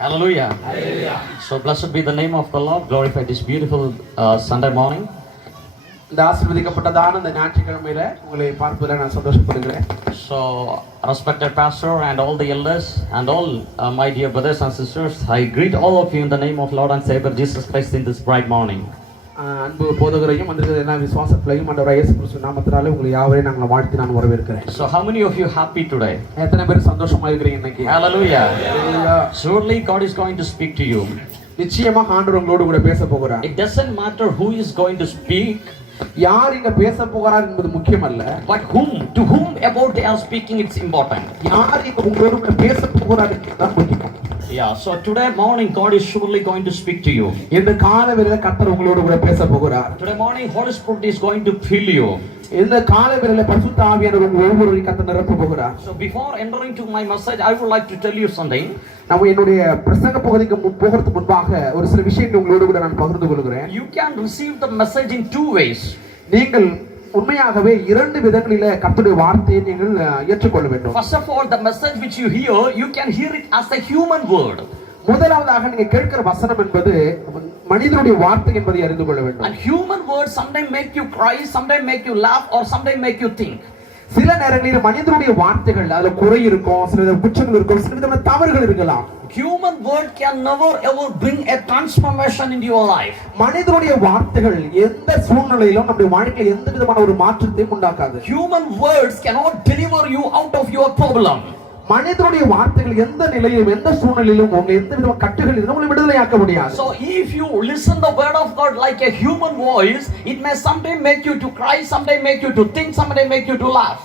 Hallelujah. Hallelujah. So blessed be the name of the Lord. Glorify this beautiful Sunday morning. இந்த ஆசீர்வதிக்கப்பட்டதான இந்த ஞாயிற்றுக்கிழமையில உங்களை பார்ப்பதில் நான் சந்தோஷப்படுகிறேன். So respected pastor and all the elders and all my dear brothers and sisters, I greet all of you in the name of Lord and Savior Jesus Christ in this bright morning. அன்பு போதகரையும் வந்திருக்கிற எல்லா விசுவாசத்திலையும் ஆண்டவராகிய இயேசு கிறிஸ்து நாமத்தினாலே உங்களை யாவரையும் நாங்கள் வாழ்த்தி நான் வரவேற்கிறேன். So how many of you happy today? எத்தனை பேர் சந்தோஷமா இருக்கிறீங்க இன்னைக்கு? Hallelujah. Surely God is going to speak to you. நிச்சயமாக ஆண்டவர் உங்களோடு கூட பேச போகிறார். It doesn't matter who is going to speak. யார் இங்க பேச போகிறார் என்பது முக்கியமல்ல, but to whom about they are speaking, it's important. யார் இங்க உங்களோடு பேச போகிறார் என்பது முக்கியம். Yeah, so today morning God is surely going to speak to you. இந்த காலைவேளையில கர்த்தர் உங்களோடு கூட பேச போகிறார். Today morning Holy Spirit is going to fill you. இந்த காலைவேளையில பரிசுத்த ஆவியானவர் உங்க ஒவ்வொருவரையும் கர்த்தர் நிரப்ப போகிறார். So before entering to my message, I would like to tell you something. நான் என்னுடைய பிரசங்க பகுதிக்கு போகிறதுக்கு முன்பாக ஒரு சில விஷயங்களை உங்களோடு கூட நான் பகிர்ந்து கொள்கிறேன். You can receive the message in two ways. நீங்கள் உண்மையாகவே இரண்டு விதங்களிலே கர்த்தருடைய வார்த்தையை நீங்கள் ஏற்றுக்கொள்ள வேண்டும். First of all, the message which you hear, you can hear it as a human word. முதலாவதாக நீங்க கேட்கிற வசனம் என்பது மனிதனுடைய வார்த்தை என்பதை அறிந்து கொள்ள வேண்டும். And human words sometimes make you cry, sometimes make you laugh, or sometimes make you think. சில நேரங்களில் மனிதனுடைய வார்த்தைகள் அதுல குறை இருக்கும், சில குற்றங்கள் இருக்கும், சில விதமான தவறுகள் இருக்கலாம். Human word can never ever bring a transformation into your life. மனிதனுடைய வார்த்தைகள் எந்த சூழ்நிலையிலும் நம்முடைய வாழ்க்கையில் எந்த விதமான ஒரு மாற்றத்தையும் உண்டாக்காது. Human words cannot deliver you out of your problem. மனிதனுடைய வார்த்தைகள் எந்த நிலையிலும் எந்த சூழ்நிலையிலும் உங்களை எந்த விதமான கட்டுகள் இருந்து உங்களை விடுதலையாக்க முடியாது. So if you listen the word of God like a human voice, it may sometimes make you to cry, sometimes make you to think, sometimes make you to laugh.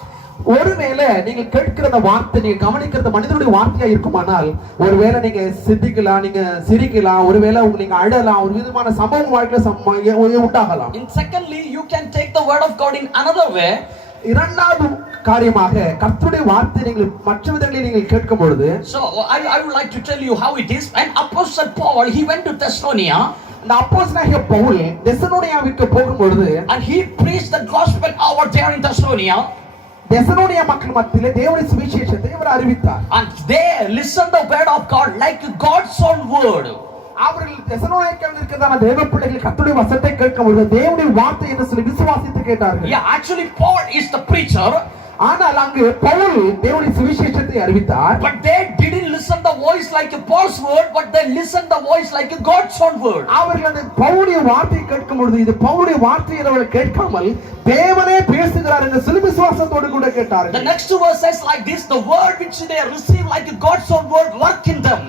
ஒருவேளை நீங்க கேட்கிற அந்த வார்த்தை நீங்க கவனிக்கிறது மனிதனுடைய வார்த்தையா இருக்குமானால் ஒருவேளை நீங்க சிந்திக்கலாம், நீங்க சிரிக்கலாம், ஒருவேளை நீங்க அழலாம், ஒரு விதமான சம்பவம் வாழ்க்கையில உண்டாகலாம். In secondly, you can take the word of God in another way. இரண்டாவது காரியமாக கர்த்தருடைய வார்த்தை நீங்கள் மற்ற விதங்களில் நீங்கள் கேட்கும் பொழுது, so I would like to tell you how it is. And Apostle Paul, he went to Thessalonica. அந்த அப்போஸ்தலனாகிய பவுல் தெசலோனியாவுக்கு போகும்பொழுது, and he preached the gospel over there in Thessalonica. தெசலோனியா மக்கள் மத்தியிலே தேவனுடைய சுவிசேஷத்தை அவர் அறிவித்தார். And they listened the word of God like God's own word. அவர்கள் தெசலோனியாவில் இருக்கிறதான தேவ பிள்ளைகள் கர்த்தருடைய வசனத்தை கேட்கும் பொழுது தேவனுடைய வார்த்தை என்று சொல்லி விசுவாசித்து கேட்டார்கள். Yeah, actually Paul is the preacher. ஆனால் அங்கு பவுல் தேவனுடைய சுவிசேஷத்தை அறிவித்தார். But they didn't listen the voice like Paul's word, but they listened the voice like God's own word. அவர்கள் அந்த பவுலுடைய வார்த்தையை கேட்கும் பொழுது இது பவுலுடைய வார்த்தை என்று கேட்காமல் தேவனே பேசுகிறார் என்ற சில விசுவாசத்தோடு கூட கேட்டார்கள். The next verse says like this, the word which they receive like God's own word work in them.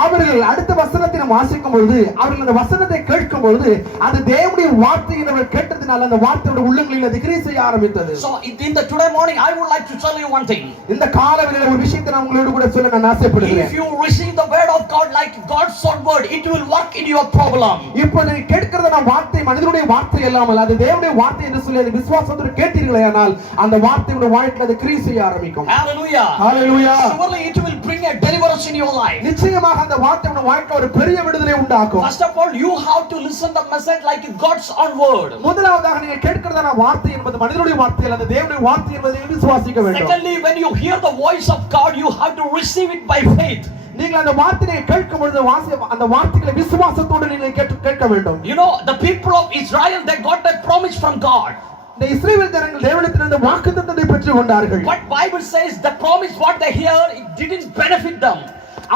அவர்கள் அடுத்த வசனத்தை நாம் வாசிக்கும் பொழுது அவர்கள் அந்த வசனத்தை கேட்கும் பொழுது அது தேவனுடைய வார்த்தை என்று கேட்டதனால அந்த வார்த்தையோட உள்ளங்களில் அது கிரியை செய்ய ஆரம்பித்தது. So in the today morning I would like to tell you one thing. இந்த காலையில ஒரு விஷயத்தை நான் உங்களோடு கூட சொல்ல நான் ஆசைப்படுகிறேன். If you receive the word of God like God's own word, it will work in your problem. இப்போ நீங்க கேட்கிறதான வார்த்தை மனிதனுடைய வார்த்தை இல்லாமல் அது தேவனுடைய வார்த்தை என்று சொல்லி அது விசுவாசத்தோடு கேட்டீர்களேயானால் அந்த வார்த்தையோட வாழ்க்கையில அது கிரியை செய்ய ஆரம்பிக்கும். Hallelujah. Hallelujah. Surely it will bring a deliverance in your life. நிச்சயமாக அந்த வார்த்தையோட வாழ்க்கையில ஒரு பெரிய விடுதலை உண்டாக்கும். First of all, you have to listen the message like God's own word. முதலாவதாக நீங்க கேட்கிறதான வார்த்தை என்பது மனிதனுடைய வார்த்தை அல்ல தேவனுடைய வார்த்தை என்பதை விசுவாசிக்க வேண்டும். Secondly, when you hear the voice of God, you have to receive it by faith. நீங்கள் அந்த வார்த்தையை கேட்கும் பொழுது அந்த வார்த்தைகளை விசுவாசத்தோடு நீங்கள் கேட்க வேண்டும். You know, the people of Israel, they got that promise from God. இந்த இஸ்ரவேல் ஜனங்கள் தேவனிடத்திலிருந்து வாக்குத்தத்தத்தை பெற்று கொண்டார்கள். But Bible says the promise what they hear, it didn't benefit them.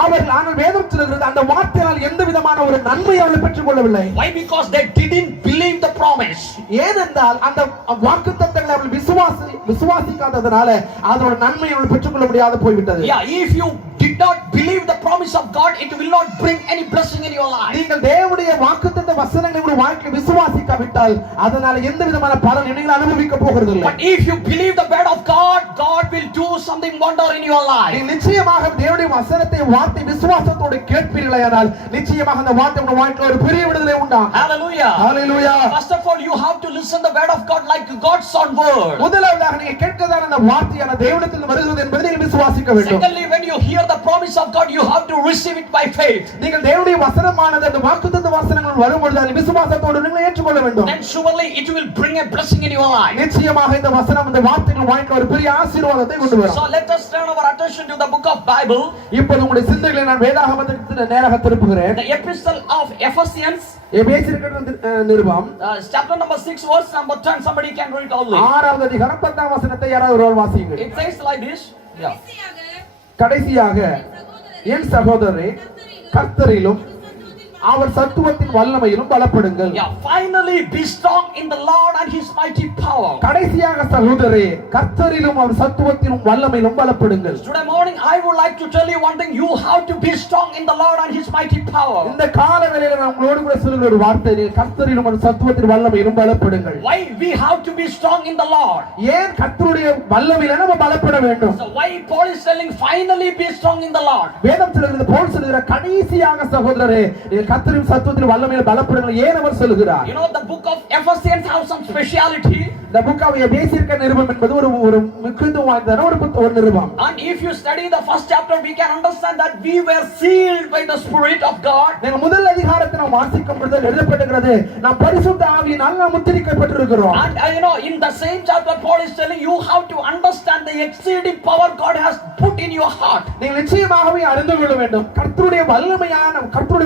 அவர்கள் ஆனால் வேதம் சொல்கிறது அந்த வார்த்தையால் எந்த விதமான ஒரு நன்மை அவர்கள் பெற்றுக் கொள்ளவில்லை. Why? Because they didn't believe the promise. ஏனென்றால் அந்த வாக்குத்தத்தங்களை அவர்கள் விசுவாசிக்காததனால அதோட நன்மை அவர்கள் பெற்றுக்கொள்ள முடியாது போய்விட்டது. Yeah, if you did not believe the promise of God, it will not bring any blessing in your life. நீங்கள் தேவனுடைய வாக்குத்தத்த வசனங்களை உங்கள் வாழ்க்கையில் விசுவாசிக்காவிட்டால் அதனால எந்த விதமான பலன் நீங்கள் அனுபவிக்க போகிறதில்லை. But if you believe the word of God, God will do something wonder in your life. நீங்கள் நிச்சயமாக தேவனுடைய வசனத்தை வார்த்தை விசுவாசத்தோடு கேட்பீர்களானால் நிச்சயமாக அந்த வார்த்தை உங்கள் வாழ்க்கையில் ஒரு பெரிய விடுதலை உண்டாகும். Hallelujah. Hallelujah. First of all, you have to listen the word of God like God's own word. முதலாவதாக நீங்க கேட்கிறதான அந்த வார்த்தையான தேவனிடத்தில் வருகிறது என்பதை நீங்கள் விசுவாசிக்க வேண்டும். Secondly, when you hear the promise of God, you have to receive it by faith. நீங்கள் தேவனுடைய வசனமானது அந்த வாக்குத்தத்த வசனங்கள் வரும்பொழுது அதை விசுவாசத்தோடு நீங்கள் ஏற்றுக்கொள்ள வேண்டும். Then surely it will bring a blessing in your life. நிச்சயமாக இந்த வசனம் இந்த வார்த்தைகள் வாழ்க்கையில் ஒரு பெரிய ஆசீர்வாதத்தை கொண்டு வரும். So let us turn our attention to the book of Bible. இப்போது உங்களுடைய சிந்தைகளை நான் வேதாகமத்திற்கு நேராக திருப்புகிறேன். The epistle of Ephesians, எபேசியருக்கு Nirupam chapter number 6 verse number 10. Somebody can read only. 6வது அதிகாரம் 10ஆம் வசனத்தை யாராவது ஒருவர் வாசியுங்கள். It says like this. Yeah. கடைசியாக என் சகோதரரே கர்த்தரிலும் அவர் சத்துவத்தின் வல்லமையிலும் பலப்படுங்கள். Yeah, finally be strong in the Lord and his mighty power. கடைசியாக சகோதரரே கர்த்தரிலும் அவர் சத்துவத்திலும் வல்லமையிலும் பலப்படுங்கள். Today morning I would like to tell you one thing. You have to be strong in the Lord and his mighty power. இந்த கால வேளையில நான் உங்களோடு கூட சொல்லுகிற ஒரு வார்த்தை, நீ கர்த்தரிலும் அவர் சத்துவத்தின் வல்லமையிலும் பலப்படுங்கள். Why we have to be strong in the Lord? ஏன் கர்த்தருடைய வல்லமையில நம்ம பலப்பட வேண்டும்? So why Paul is telling finally be strong in the Lord? வேதம் சொல்கிறது, பவுல் சொல்கிறார் கடைசியாக சகோதரரே நீ கர்த்தரின் சத்துவத்தின் வல்லமையில பலப்படுங்கள். ஏன் அவர் சொல்கிறார்? You know the book of Ephesians have some speciality. The book of எபேசியருக்கு நிருபம் என்பது ஒரு முக்கியத்துவம் வாய்ந்த ஒரு நிருபம். And if you study the first chapter we can understand that we were sealed by the Spirit of God. நீங்கள் முதல் அதிகாரத்தை நாம் வாசிக்கும் பொழுது எழுதப்பட்டிருக்கிறது நாம் பரிசுத்த ஆவியினால் நாம் முத்திரிக்கப்பட்டிருக்கிறோம். And you know in the same chapter Paul is telling you how to understand the exceeding power God has put in your heart. நீங்கள் நிச்சயமாகவே அறிந்து கொள்ள வேண்டும் கர்த்தருடைய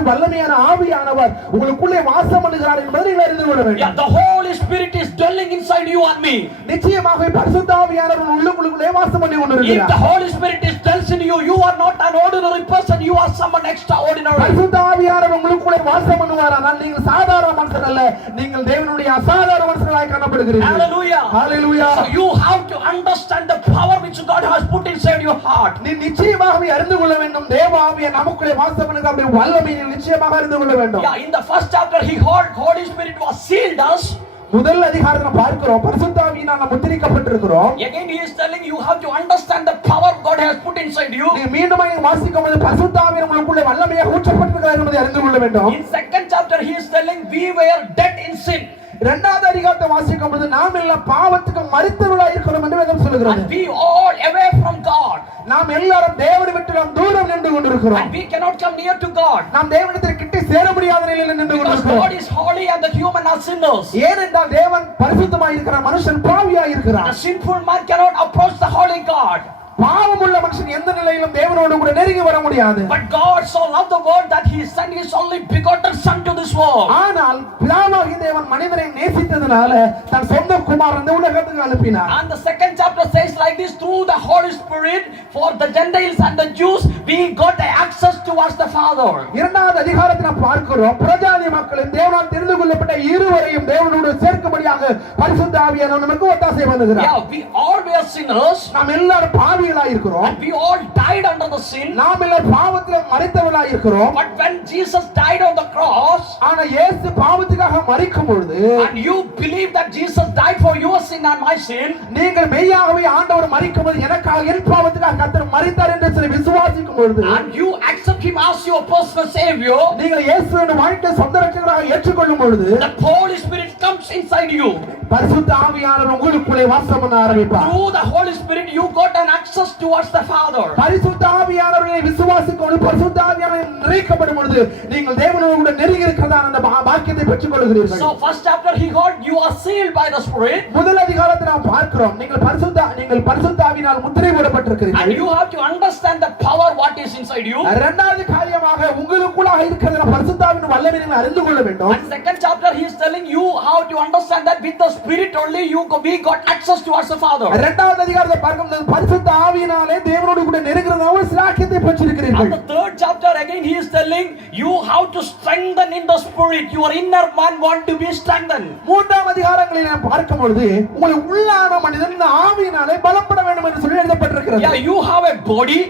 வல்லமையான ஆவியானவர் உங்களுக்குள்ளே வாசம் பண்ணுகிறார் என்பதை நீங்கள் அறிந்து கொள்ள வேண்டும். Yeah, the Holy Spirit is dwelling inside you and me. நிச்சயமாகவே பரிசுத்த ஆவியானவர் உள்ளுக்குள்ளே வாசம் பண்ணி கொண்டிருக்கிறார். If the Holy Spirit is dwells in you, you are not an ordinary person, you are someone extraordinary. பரிசுத்த ஆவியானவர் உங்களுக்குள்ளே வாசம் பண்ணுவாரானால் நீங்கள் சாதாரண மனுஷர் அல்ல, நீங்கள் தேவனுடைய அசாதாரண மனுஷர்களாய் காணப்படுகிறீர்கள். Hallelujah. Hallelujah. So you have to understand the power which God has put inside your heart. நீ நிச்சயமாகவே அறிந்து கொள்ள வேண்டும் தேவ ஆவியை நமக்குள்ளே வாசம் பண்ணுகிற அவருடைய வல்லமையை நிச்சயமாக அறிந்து கொள்ள வேண்டும். Yeah, in the first chapter he heard Holy Spirit was sealed us. முதல் அதிகாரத்துல பார்க்கிறோம் பரிசுத்த ஆவியினால் நாம் முத்திரிக்கப்பட்டிருக்கிறோம். Again he is telling you have to understand the power God has put inside you. நீ மீண்டும் வாசிக்கும்போது பரிசுத்த ஆவி நமக்குள்ளே வல்லமையாக ஊற்றப்பட்டிருக்கிறார் என்பதை அறிந்து கொள்ள வேண்டும். In second chapter he is telling we were dead in sin. இரண்டாவது அதிகாரத்தை வாசிக்கும் பொழுது நாம் எல்லாம் பாவத்துக்கு மரித்தவர்களாய் இருக்கிறோம் என்று வேதம் சொல்கிறது. And we all away from God. நாம் எல்லாரும் தேவனை விட்டு நாம் தூரம் நின்று கொண்டிருக்கிறோம். And we cannot come near to God. நாம் தேவனிடத்தில் கிட்ட சேர முடியாத நிலையில் நின்று கொண்டிருக்கிறோம். God is holy and the human are sinners. ஏனென்றால் தேவன் பரிசுத்தமாய் இருக்கிறார், மனுஷன் பாவியாய் இருக்கிறார். The sinful man cannot approach the holy God. பாவமுள்ள மனுஷன் எந்த நிலையிலும் தேவனோடு கூட நெருங்கி வர முடியாது. But God so loved the world that he sent his only begotten son to this world. ஆனால் பிதாவாகிய தேவன் மனிதனை நேசித்ததனால தன் சொந்த குமாரனை இந்த உலகத்துக்கு அனுப்பினார். And the second chapter says like this, through the Holy Spirit for the Gentiles and the Jews we got access towards the Father. இரண்டாவது அதிகாரத்தில் நாம் பார்க்கிறோம் பிரஜாதி மக்களும் தேவனால் தெரிந்து கொள்ளப்பட்ட இருவரையும் தேவனோடு சேர்க்கும்படியாக பரிசுத்த ஆவியானவர் நமக்கு ஒத்தாசை பண்ணுகிறார். Yeah, we all were sinners. நாம் எல்லாரும் பாவிகளாய் இருக்கிறோம். And we all died under the sin. நாம் எல்லாரும் பாவத்திலே மரித்தவர்களாய் இருக்கிறோம். But when Jesus died on the cross, ஆனா இயேசு பாவத்துக்காக மரிக்கும் பொழுது and you believe that Jesus died for your sin and my sin, நீங்கள் மெய்யாகவே ஆண்டவர் மரிக்கும்போது எனக்காக என் பாவத்துக்காக கர்த்தர் மரித்தார் என்று சொல்லி விசுவாசிக்கும் பொழுது and you accept him as your personal savior, நீங்கள் இயேசுவின் வாழ்க்கை சொந்த இரட்சகராக ஏற்றுக்கொள்ளும் பொழுது the Holy Spirit comes inside you. பரிசுத்த ஆவியானவர் உங்களுக்குள்ளே வாசம் பண்ண ஆரம்பிப்பார். Through the Holy Spirit you got an access towards the Father. பரிசுத்த ஆவியானவரை விசுவாசிக்கும் பொழுது பரிசுத்த ஆவியானவர் நிறைக்கப்படும் பொழுது நீங்கள் தேவனோடு கூட நெருங்கி இருக்கிறதான அந்த பாக்கியத்தை பெற்றுக் கொள்கிறீர்கள். So first chapter he heard you are sealed by the Spirit. முதல் அதிகாரத்தில் நாம் பார்க்கிறோம் நீங்கள் பரிசுத்த ஆவியினால் முத்திரை போடப்பட்டிருக்கிறீர்கள். And you have to understand the power what is inside you. இரண்டாவது காரியமாக உங்களுக்குள்ளாக இருக்கிற பரிசுத்த ஆவியின் வல்லமையை நீங்கள் அறிந்து கொள்ள வேண்டும். And second chapter he is telling you how to understand that with the Spirit only we got access towards the Father. இரண்டாவது அதிகாரத்தை பார்க்கும்போது பரிசுத்த ஆவியினாலே தேவனோடு கூட நெருங்குறதான ஒரு சிலாக்கியத்தை பெற்றிருக்கிறீர்கள். And the third chapter again he is telling you how to strengthen in the Spirit. Your inner man want to be strengthened. மூன்றாம் அதிகாரங்களில் நாம் பார்க்கும் பொழுது உங்களுடைய உள்ளான மனிதன் இந்த ஆவியினாலே பலப்பட வேண்டும் என்று சொல்லி எழுதப்பட்டிருக்கிறது. Yeah, you have a body,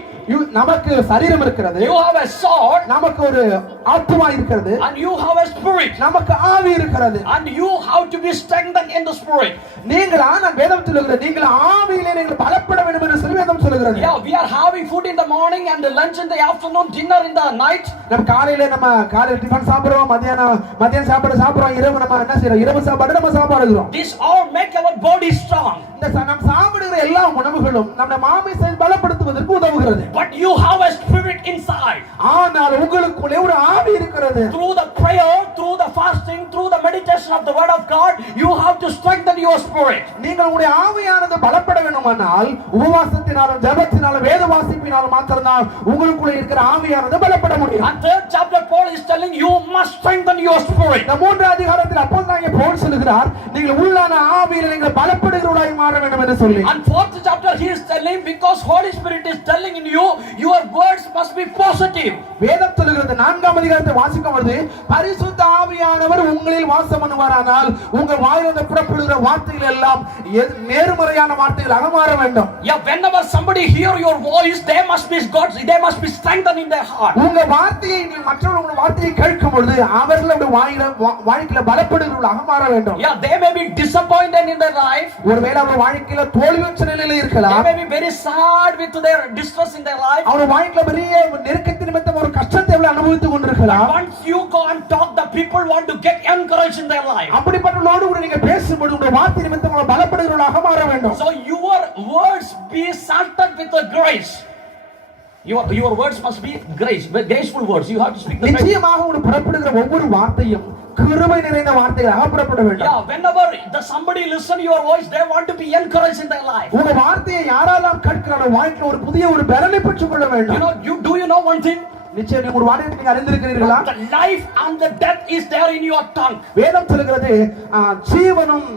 நமக்கு சரீரம் இருக்கிறது, you have a soul, நமக்கு ஒரு ஆத்மா இருக்கிறது, and you have a spirit, நமக்கு ஆவி இருக்கிறது. and you have to be strengthened in the Spirit. நீங்கள் வேதம் சொல்லுகிறது நீங்கள் ஆவியிலே நீங்கள் பலப்பட வேண்டும் என்று சொல்லி வேதம் சொல்லுகிறது. Yeah, we are having food in the morning and lunch in the afternoon, dinner in the night. நம்ம காலையில காலையில நம்ம காலையில டிஃபன் சாப்பிடுறோம், மத்தியானம் சாப்பாடு சாப்பிடுறோம், இரவு நம்ம என்ன செய்றோம்? இரவு சாப்பாடு நம்ம சாப்பிடுறோம். This all make our body strong. இந்த நாம் சாப்பிடுகிற எல்லா உணவுகளும் நம்ம மாமிசத்தை பலப்படுத்துவதற்கு உதவுகிறது. But you have a spirit inside. ஆனால் உங்களுக்குள்ளே ஒரு ஆவி இருக்கிறது. Through the prayer, through the fasting, through the meditation of the word of God, you have to strengthen your spirit. நீங்கள் உங்களுடைய ஆவியானது பலப்பட வேண்டுமானால் உபவாசத்தினாலும் ஜெபத்தினாலும் வேத வாசிப்பினாலும் மாத்திரம்தான் உங்களுக்குள்ளே இருக்கிற ஆவியானது பலப்பட முடியும். And third chapter Paul is telling you must strengthen your spirit. இந்த மூன்றாம் அதிகாரத்தில் அப்போஸ்தலனாகிய பவுல் சொல்கிறார், நீங்கள் உள்ளான ஆவியிலே நீங்கள் பலப்படுகிறவர்களாய் மாற வேண்டும் என்று சொல்லி. And fourth chapter he is telling, because Holy Spirit is telling in you, your words must be positive. வேதம் சொல்கிறது, நான்காம் அதிகாரத்தை வாசிக்கும் பொழுது பரிசுத்த ஆவியானவர் உங்களில் வாசம் பண்ணுவாரானால் உங்கள் வாயிலிருந்து புறப்படுகிற வார்த்தைகள் எல்லாம் நேர்மறையான வார்த்தைகளாக மாற வேண்டும். Yeah, whenever somebody hear your voice, they must be strengthened in their heart. உங்க வார்த்தையை மற்றவர்கள் உங்க வார்த்தையை கேட்கும் பொழுது அவர்களுடைய வாழ்க்கையில பலப்படுகிறவர்களாக மாற வேண்டும். Yeah, they may be disappointed in their life. ஒருவேளை அவங்க வாழ்க்கையில தோல்வியுற்ற நிலையில இருக்கலாம். They may be very sad with their distress in their life. அவங்க வாழ்க்கையில பெரிய நெருக்கத்தின் நிமித்தம் ஒரு கஷ்டத்தை அனுபவித்துக் கொண்டிருக்கலாம். Once you go and talk, the people want to get encouraged in their life. அப்படிப்பட்டவர்களோடு கூட நீங்க பேசும்போது உங்க வார்த்தை நிமித்தம் அவங்க பலப்படுகிறவர்களாக மாற வேண்டும். So your words be salted with the grace. Your words must be graceful words. You have to speak the grace. நிச்சயமாக ஒரு புறப்படுகிற ஒவ்வொரு வார்த்தையும் கிருபை நிறைந்த வார்த்தைகளாக புறப்பட வேண்டும். Yeah, whenever somebody listen your voice, they want to be encouraged in their life. உங்க வார்த்தையை யாரெல்லாம் கேட்கிறாரோ வாழ்க்கையில ஒரு புதிய ஒரு பலனை பெற்றுக் கொள்ள வேண்டும். Do you know one thing? நிச்சயம் நீங்க ஒரு வார்த்தையை நீங்க அறிந்திருக்கிறீர்களா? The life and the death is there in your tongue. வேதம் சொல்கிறது ஜீவனும்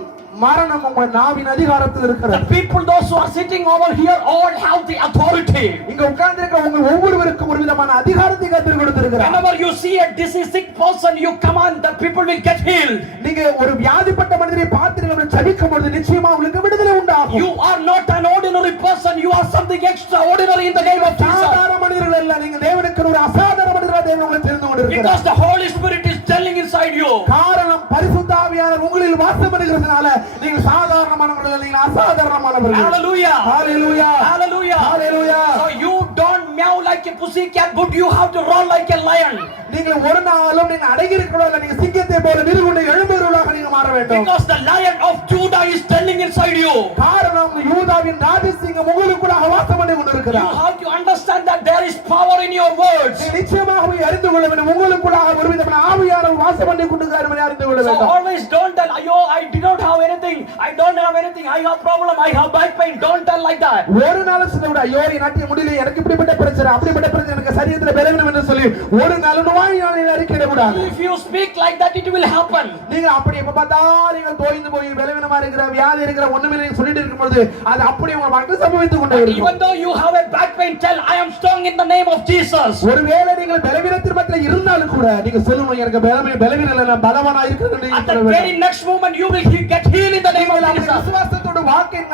மரணம் உங்க நாவின் அதிகாரத்தில் இருக்கிறது. The people those who are sitting over here all have the authority. இங்க உட்கார்ந்திருக்கிற உங்க ஒவ்வொருவருக்கும் ஒரு விதமான அதிகாரத்தை கர்த்தர் கொடுத்திருக்கிறார். Whenever you see a diseased sick person, you command the people will get healed. நீங்க ஒரு வியாதிப்பட்ட மனிதரை பார்த்து நீங்க ஜெபிக்கும் பொழுது நிச்சயமாக உங்களுக்கு விடுதலை உண்டாகும். You are not an ordinary person, you are something extraordinary in the name of Jesus. சாதாரண மனிதர்கள் அல்ல, நீங்க தேவனுக்கு ஒரு அசாதாரண மனிதராக தேவன் உங்களை தெரிந்து கொண்டிருக்கிறார். Because the Holy Spirit is dwelling inside you. காரணம் பரிசுத்த ஆவியானவர் உங்களில் வாசம் பண்ணுகிறதுனால நீங்க சாதாரணமானவர்கள் அல்ல, நீங்க அசாதாரணமானவர்கள். Hallelujah. Hallelujah. Hallelujah. Hallelujah. So you don't meow like a pussy cat, but you have to roar like a lion. நீங்கள் ஒரு நாளும் நீங்க அடங்கி இருக்கிறவர்கள், நீங்க சிங்கத்தை போல நிறுவுண்டு எழும்புகிறவர்களாக நீங்க மாற வேண்டும். Because the lion of Judah is dwelling inside you. காரணம் யூதாவின் ராஜசிங்கம் உங்களுக்குள்ளாக வாசம் பண்ணி கொண்டிருக்கிறார். You have to understand that there is power in your words. நிச்சயமாகவே அறிந்து கொள்ள வேண்டும், உங்களுக்குள்ளாக ஒரு விதமான ஆவியானவர் வாசம் பண்ணி கொண்டிருக்கிறார் என்பதை அறிந்து கொள்ள வேண்டும். So always don't tell, "Ayo, I did not have anything. I don't have anything. I have problem. I have back pain." Don't tell like that. ஒரு நாளும் சொல்ல விட, ஐயோ நாட்டிய முடியல, எனக்கு இப்படிப்பட்ட பிரச்சனை, அப்படிப்பட்ட பிரச்சனை, எனக்கு சரீரத்தில் பலவீனம் என்று சொல்லி ஒரு நாளும் வாயினாலே அறிக்கையிட கூடாது. If you speak like that, it will happen. நீங்க அப்படி எப்ப பார்த்தாலும் நீங்க தோய்ந்து போய் பலவீனமா இருக்கிற, வியாதி இருக்கிற, ஒண்ணுமே சொல்லிட்டு இருக்கும்போது அது அப்படியே உங்க வாழ்க்கையில் சம்பவித்துக் கொண்டே இருக்கும். Even though you have a back pain, tell, "I am strong in the name of Jesus." ஒருவேளை நீங்கள் பலவீனத்தின் மத்தியில் இருந்தாலும் கூட நீங்க சொல்லுங்க, எனக்கு பலவீனம் இல்ல, நான் பலவானா இருக்கிறேன். At the very next moment you will get healed in the name of Jesus. விசுவாசத்தோட வாக்கை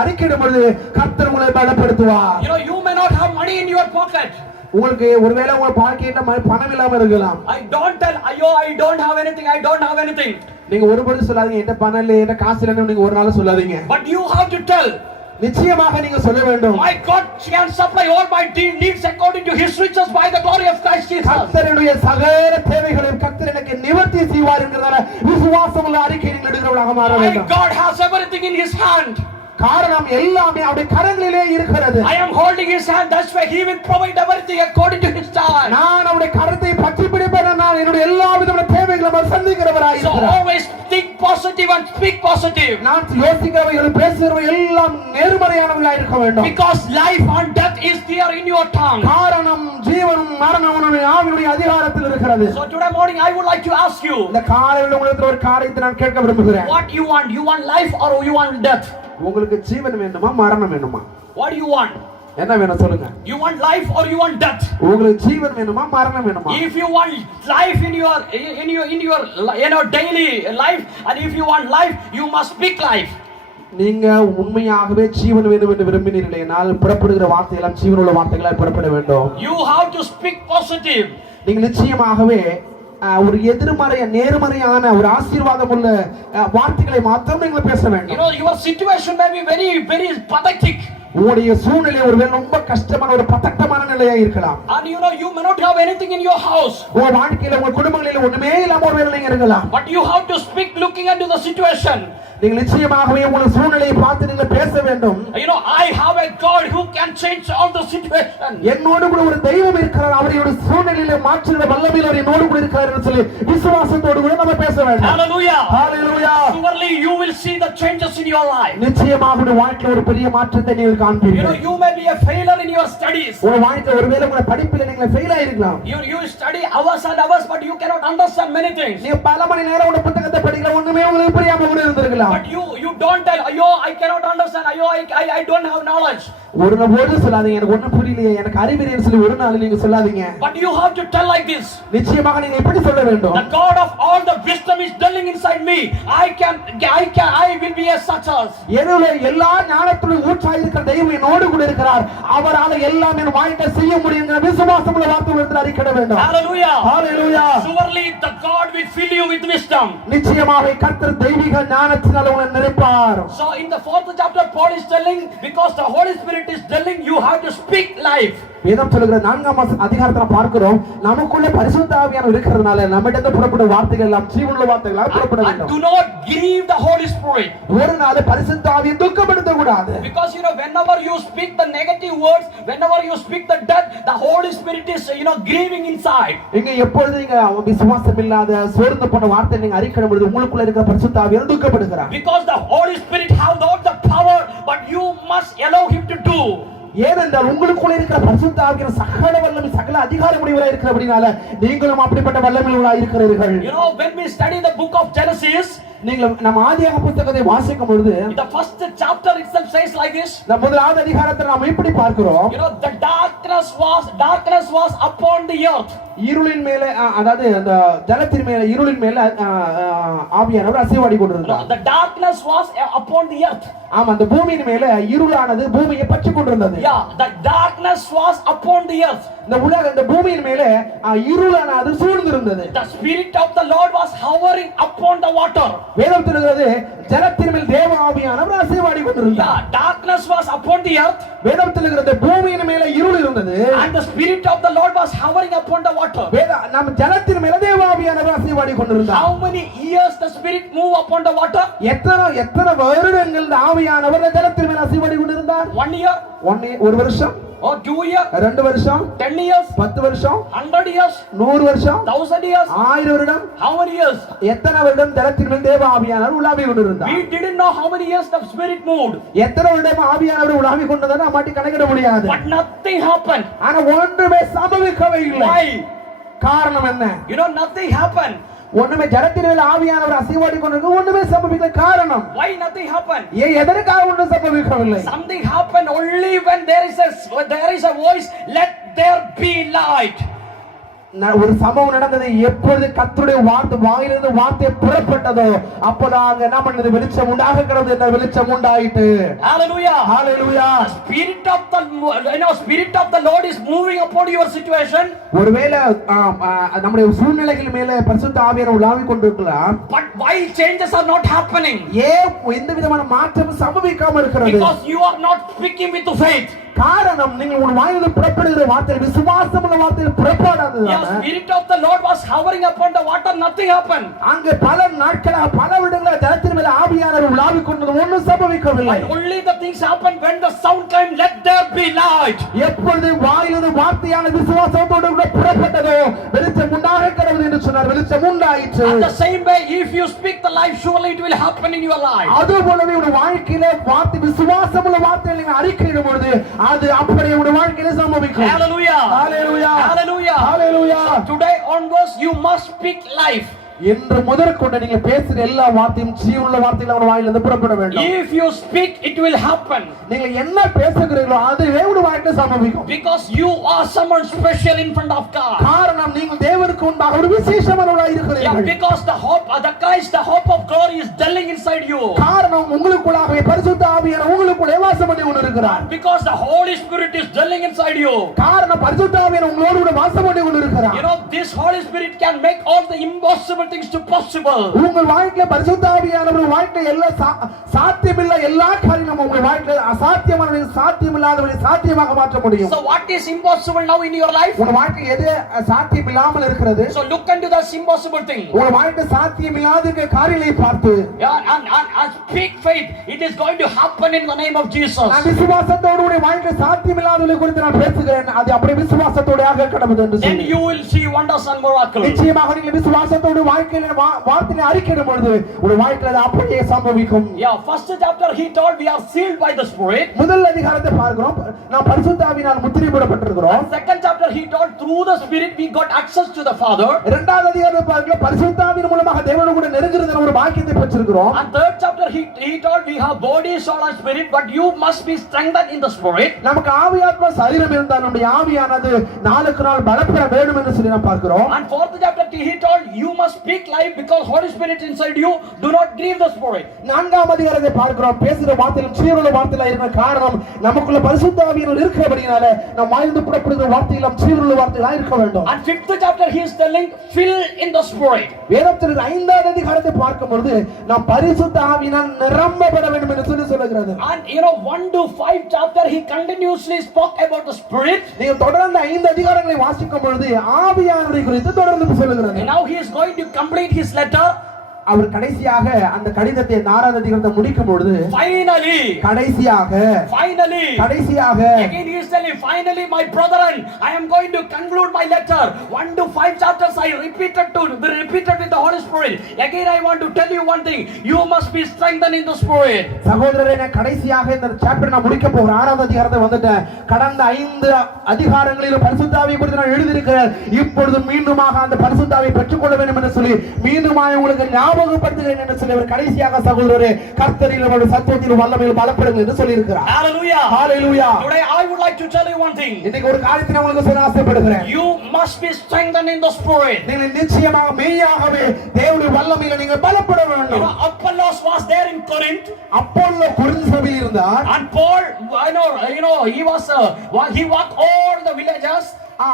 அறிக்கையிடும் பொழுது கர்த்தர் உங்களை பலப்படுத்துவார். You may not have money in your pocket. உங்களுக்கு ஒருவேளை உங்க பாக்கெட்ல பணம் இல்லாம இருக்கலாம். I don't tell, "Ayo, I don't have anything. I don't have anything." நீங்க ஒருபோதும் சொல்லாதீங்க, என்கிட்ட பணம் இல்ல, என்கிட்ட காசு இல்லன்னு நீங்க ஒரு நாள் சொல்லாதீங்க. But you have to tell, நிச்சயமாக நீங்க சொல்ல வேண்டும், "My God can supply all my needs according to His riches by the glory of Christ Jesus." கர்த்தருடைய சகல தேவைகளையும் கர்த்தர் எனக்கு நிவர்த்தி செய்வார் என்கிறதால விசுவாசமுள்ள அறிக்கை நீங்கள் எடுக்கிறவர்களாக மாற My வேண்டும். God has everything in His hand. காரணம் எல்லாமே அவருடைய கரங்களிலே இருக்கிறது. I am holding His hand, that's why He will provide everything according to His time. நான் அவருடைய கரத்தை பற்றி பிடிப்பேன், நான் என்னுடைய எல்லா விதமான தேவைகளை சந்திக்கிறவராய் So இருக்கிறேன். always think positive and speak positive. நான் யோசிக்கிறவைகள் பேசுகிறவை எல்லாம் நேர்மறையானவையாக இருக்க வேண்டும். Because life and death is there in your tongue. காரணம் ஜீவனும் மரணமும் ஆவியுடைய அதிகாரத்தில் இருக்கிறது. So today morning I would like to ask you, இந்த காலையில் உங்களுக்கு ஒரு காரியத்தை நான் கேட்க விரும்புகிறேன். what you want? You want life or you want death? உங்களுக்கு ஜீவன் வேண்டுமா மரணம் வேண்டுமா? What do you want? என்ன வேணும் சொல்லுங்க. You want life or you want death? உங்களுக்கு ஜீவன் வேணுமா மரணம் வேணுமா? If you want life in your daily life, and if you want life, you must speak life. நீங்க உண்மையாகவே ஜீவன் வேண்டும் என்று விரும்பினீர்களேனால் புறப்படுகிற வார்த்தை எல்லாம் ஜீவனுள்ள வார்த்தைகளாய் புறப்பட வேண்டும். You have to speak positive. நீங்க நிச்சயமாகவே ஒரு நேர்மறையான ஒரு ஆசீர்வாதம் உள்ள வார்த்தைகளை மாத்திரம் நீங்கள் பேச வேண்டும். Your situation may be very very pathetic. உங்களுடைய சூழ்நிலை ஒருவேளை ரொம்ப கஷ்டமான ஒரு பதட்டமான நிலையா இருக்கலாம். And you may not have anything in your house. உங்க வாழ்க்கையில உங்க குடும்பங்களில ஒண்ணுமே இல்லாம ஒருவேளை நீங்க இருக்கலாம். But you have to speak looking into the situation. நீங்கள் நிச்சயமாகவே உங்கள் சூழ்நிலையை பார்த்து நீங்கள் பேச வேண்டும். I have a God who can change all the situation. என்னோடு கூட ஒரு தெய்வம் இருக்கிறார், அவருடைய சூழ்நிலையை மாற்றுகிற வல்லமையில் என்னோடு கூட இருக்கிறார் என்று சொல்லி விசுவாசத்தோடு கூட நம்ம பேச வேண்டும். Hallelujah. Hallelujah. Surely you will see the changes in your life. நிச்சயமாக உங்கள் வாழ்க்கையில் ஒரு பெரிய மாற்றத்தை நீங்கள் காண்பீர்கள். You may be a failure in your studies. உங்கள் வாழ்க்கையில் ஒருவேளை உங்கள் படிப்பில் நீங்கள் fail ஆயிருக்கலாம். You study hours and hours but you cannot understand many things. நீ பல மணி நேரம் ஒரு புத்தகத்தை படிக்கிற ஒண்ணுமே உங்களுக்கு புரியாம கூட இருந்திருக்கலாம். But you don't tell, I cannot understand, I don't have knowledge. ஒரு நாள் சொல்லாதீங்க எனக்கு ஒண்ணும் புரியலையே, எனக்கு அறிவில்லைன்னு சொல்லி ஒரு நாள் நீங்க சொல்லாதீங்க. But you have to tell like this. நிச்சயமாக நீங்க இப்படி சொல்ல வேண்டும். The God of all the wisdom is dwelling inside me. I will be a success. என்னுடைய எல்லா ஞானத்துடைய ஊற்றாய் இருக்கிற தெய்வம் என்னோடு கூட இருக்கிறார், அவரால் எல்லாம் என் வாழ்க்கை செய்ய முடியுங்கிற விசுவாசமுள்ள வார்த்தை எடுத்து அறிக்கை வேண்டும். Hallelujah. Hallelujah. Surely the God will fill you with wisdom. நிச்சயமாக கர்த்தர் தெய்வீக ஞானத்தினால் உன்னை நிரப்புவார். So in the 4th chapter Paul is telling, because the Holy Spirit is telling, you have to speak life. வேதம் சொல்லுகிற 4ஆம் அதிகாரத்துல பார்க்கிறோம், நமக்குள்ள பரிசுத்த ஆவியானவர் இருக்கிறதுனால நம்மிடந்து புறப்படும் வார்த்தைகள் எல்லாம் ஜீவனுள்ள வார்த்தைகளாக புறப்பட வேண்டும். Do not grieve the Holy Spirit. ஒரு நாள் பரிசுத்த ஆவியை துக்கப்படுத்த கூடாது. Because whenever you speak the negative words, whenever you speak the death, the Holy Spirit is grieving inside. இங்க எப்பொழுது நீங்க விசுவாசம் இல்லாத சோர்ந்து போன வார்த்தை நீங்க அறிக்கையிடும் பொழுது உங்களுக்குள்ள இருக்கிற பரிசுத்த ஆவியானவர் துக்கப்படுகிறார். Because the Holy Spirit has not the power, but you must allow him to do. ஏனென்றால் உங்களுக்குள்ள இருக்கிற பரிசுத்த ஆவியானவர் சகல வல்லமை சகல அதிகாரம் உடையவராய் இருக்கிறபடினால நீங்களும் அப்படிப்பட்ட வல்லமையுள்ளவராய் இருக்கிறீர்கள். When we study the book of Genesis, நீங்கள் நம்ம ஆதியாகம புத்தகத்தை வாசிக்கும் பொழுது the first chapter itself says like this. இந்த முதலாவது அதிகாரத்தை நாம் இப்படி பார்க்கிறோம். The darkness was upon the earth. இருளின் மேலே அதாவது அந்த ஜலத்தின் மேலே இருளின் மேலே ஆவியானவர் அசைவாடி கொண்டிருந்தார். The darkness was upon the earth. ஆமா, அந்த பூமியின் மேலே இருளானது பூமியை பற்றிக் கொண்டிருந்தது. The darkness was upon the earth. இந்த பூமியின் மேலே இருளானது சூழ்ந்திருந்தது. The spirit of the Lord was hovering upon the water. வேதம் சொல்கிறது ஜலத்தின் மேல் தேவ ஆவியானவர் அசைவாடி கொண்டிருந்தார். Darkness was upon the earth. வேதம் சொல்கிறது பூமியின் மேலே இருள் இருந்தது. And the spirit of the Lord was hovering upon the water. நம்ம ஜலத்தின் மேலே தேவ ஆவியானவர் அசைவாடி கொண்டிருந்தார். How many years the spirit move upon the water? எத்தனை வருடங்கள் ஆவியானவர் ஜலத்தின் மேலே அசைவாடி கொண்டிருந்தார்? 1 year. ஒரு வருஷம். Or 2 years. 2 வருஷம். 10 years. 10 வருஷம். 100 years. 100 வருஷம். 1000 years. 1000 வருடம். How many years? எத்தனை வருடம் ஜலத்தின் மேல் தேவ ஆவியானவர் உலாவி கொண்டிருந்தார்? We didn't know how many years the spirit moved. எத்தனை வருடம் ஆவியானவர் உலாவி கொண்டதை நம்மாட்டி கணக்கிட முடியாது. But nothing happened. ஆனா ஒன்றுமே சம்பவிக்கவே இல்லை. Why? காரணம் என்ன? Nothing happened. ஒண்ணுமே ஜலத்தின் மேல் ஆவியானவர் அசைவாடி கொண்டிருக்க ஒண்ணுமே சம்பவிக்கல. காரணம் Why nothing happened? எதற்காக ஒன்றும் சம்பவிக்கவில்லை? Something happened only when there is a voice, let there be light. ஒரு சம்பவம் நடந்தது. எப்பொழுது கர்த்தருடைய வாயிலிருந்து வார்த்தை புறப்பட்டதோ அப்போதாக என்ன பண்ணது? வெளிச்சம் உண்டாக கிடந்தது. என்ற வெளிச்சம் உண்டாயிட்டு. Hallelujah. Hallelujah. Spirit of the Lord is moving upon your situation. ஒருவேளை நம்முடைய சூழ்நிலைகள் மேலே பரிசுத்த ஆவியானவர் உலாவிக் கொண்டிருக்கலாம். But why changes are not happening? எந்த விதமான மாற்றம் சம்பவிக்காம இருக்கிறது? Because you are not speaking with faith. காரணம் நீங்கள் உங்கள் வாயிலிருந்து புறப்படுகிற வார்த்தை விசுவாசமுள்ள வார்த்தையில் புறப்படாதது. Spirit of the Lord was hovering upon the water, nothing happened. அங்கே பல நாட்களாக பல வருடங்களாக ஜலத்தின் மேல் ஆவியானவர் உலாவிக் கொண்டது ஒன்றும் சம்பவிக்கவில்லை. Only the things happened when the sound came, let there be light. எப்பொழுது வாயிலிருந்து வார்த்தையான விசுவாசத்தோடு கூட புறப்பட்டதோ வெளிச்சம் உண்டாக கடவுள் என்று சொன்னார். வெளிச்சம் உண்டாயிற்று. The same way, if you speak the life, surely it will happen in your life. அதுபோலவே உங்கள் வாழ்க்கையிலே வார்த்தை விசுவாசமுள்ள வார்த்தையை நீங்கள் அறிக்கையிடும் பொழுது அது அப்படியே உங்கள் வாழ்க்கையிலே சம்பவிக்கும். Hallelujah. Hallelujah. Hallelujah. Hallelujah. So today onwards you must speak life. என்று முதற்கொண்டு நீங்க பேசுற எல்லா வார்த்தையும் ஜீவனுள்ள வார்த்தைகள் உங்கள் வாயிலிருந்து புறப்பட வேண்டும். If you speak, it will happen. நீங்க என்ன பேசுகிறீர்களோ அதுவே உங்கள் வாழ்க்கையில் சம்பவிக்கும். Because you are someone special in front of God. காரணம் நீங்கள் தேவனுக்கு முன்பாக ஒரு விசேஷமானவராய் இருக்கிறீர்கள். Because the hope of the Christ, the hope of glory is dwelling inside you. காரணம் உங்களுக்குள்ளாகவே பரிசுத்த ஆவியானவர் உங்களுக்குள்ளே வாசம் பண்ணி கொண்டிருக்கிறார். Because the Holy Spirit is dwelling inside you. காரணம் பரிசுத்த ஆவியானவர் உங்களோடு கூட வாசம் பண்ணி கொண்டிருக்கிறார். This Holy Spirit can make all the impossible things to possible. உங்கள் வாழ்க்கையில பரிசுத்த ஆவியானவர் வாழ்க்கையில எல்லா சாத்தியமில்ல எல்லா காரியமும் உங்கள் வாழ்க்கையில அசாத்தியமானதை சாத்தியமில்லாததை சாத்தியமாக மாற்ற முடியும். So what is impossible now in your life? உங்க வாழ்க்கை எது சாத்தியமில்லாமல் இருக்கிறது? So look into the impossible thing. உங்க வாழ்க்கை சாத்தியமில்லாத காரியங்களை பார்த்து and speak faith. It is going to happen in the name of Jesus. நான் விசுவாசத்தோடு உடைய வாழ்க்கை சாத்தியமில்லாததை குறித்து நான் பேசுகிறேன். அது அப்படியே விசுவாசத்தோடு ஆக கடவுது என்று Then சொல்லி you will see wonders and miracles. நிச்சயமாக நீங்கள் விசுவாசத்தோடு வாழ்க்கையில வார்த்தையை அறிக்கையிடும் பொழுது உங்கள் வாழ்க்கையில அது அப்படியே சம்பவிக்கும். Yeah, first chapter he told we are sealed by the Spirit. முதல் அதிகாரத்தை பார்க்கிறோம், நாம் பரிசுத்த ஆவியினால் முத்திரை போடப்பட்டிருக்கிறோம். Second chapter he told through the Spirit we got access to the Father. இரண்டாவது அதிகாரத்தை பார்க்கிறோம், பரிசுத்த ஆவியின் மூலமாக தேவனோடு கூட நெருங்குகிற ஒரு பாக்கியத்தை பெற்றிருக்கிறோம். And third chapter he told we have body, soul and spirit, but you must be strengthened in the Spirit. நமக்கு ஆவி ஆத்மா சரீரம் இருந்தால் நம்முடைய ஆவியானது நாளுக்கு நாள் பலப்பட வேண்டும் என்று சொல்லி நாம் பார்க்கிறோம். And fourth chapter he told you must speak life because Holy Spirit inside you. Do not grieve the Spirit. நான்காம் அதிகாரத்தை பார்க்கிறோம், பேசுகிற வார்த்தையிலும் ஜீவனுள்ள வார்த்தையில இருக்கிற காரணம் நமக்குள்ள பரிசுத்த ஆவியானவர் இருக்கிறபடியால நாம் வாயிலிருந்து புறப்படுகிற வார்த்தையிலும் ஜீவனுள்ள வார்த்தைகளாக இருக்க வேண்டும். And fifth chapter he is telling fill in the Spirit. வேதத்தில் ஐந்தாவது அதிகாரத்தை பார்க்கும் பொழுது நாம் பரிசுத்த ஆவியினால் நிரம்பப்பட வேண்டும் என்று சொல்லி சொல்லுகிறது. And 1 to 5 chapter he continuously spoke about the Spirit. நீங்கள் தொடர்ந்து 5 அதிகாரங்களை வாசிக்கும் பொழுது ஆவியானவரை குறித்து தொடர்ந்து சொல்லுகிறது. And now he is going to complete his letter. அவர் கடைசியாக அந்த கடிதத்தை 6வது அதிகாரத்தை முடிக்கும் பொழுது Finally கடைசியாக again he is telling finally my brethren I am going to conclude my letter. 1 to 5 chapters I repeated with the Holy Spirit. Again I want to tell you one thing, you must be strengthened in the Spirit. சகோதரரே, நான் கடைசியாக இந்த chapter நான் முடிக்க போறேன். 6வது அதிகாரத்தை வந்துட்டேன். கடந்த 5 அதிகாரங்களில் பரிசுத்த ஆவியை குறித்து நான் எழுதி இருக்கிறேன். இப்பொழுது மீண்டுமாக அந்த பரிசுத்த ஆவியை பெற்றுக்கொள்ள வேண்டும் என்று சொல்லி மீண்டுமாக உங்களுக்கு ஞாபகப்படுத்துகிறேன் என்று சொல்லி அவர் கடைசியாக சகோதரரே கர்த்தரில் அவருடைய சத்துவத்தில் வல்லமையில் பலப்படுங்கள் என்று சொல்லி இருக்கிறார். Hallelujah. Hallelujah. Today I would like to tell you one thing. இன்னைக்கு ஒரு காரியத்தை நான் உங்களுக்கு சொல்ல ஆசைப்படுகிறேன். You must be strengthened in the Spirit. நீங்கள் நிச்சயமாக மெய்யாகவே தேவனுடைய வல்லமையில் நீங்கள் பலப்பட வேண்டும். Apollos was there in Corinth. Apollo Corinth சபையில் இருந்தார். And Paul, he walked all the villages.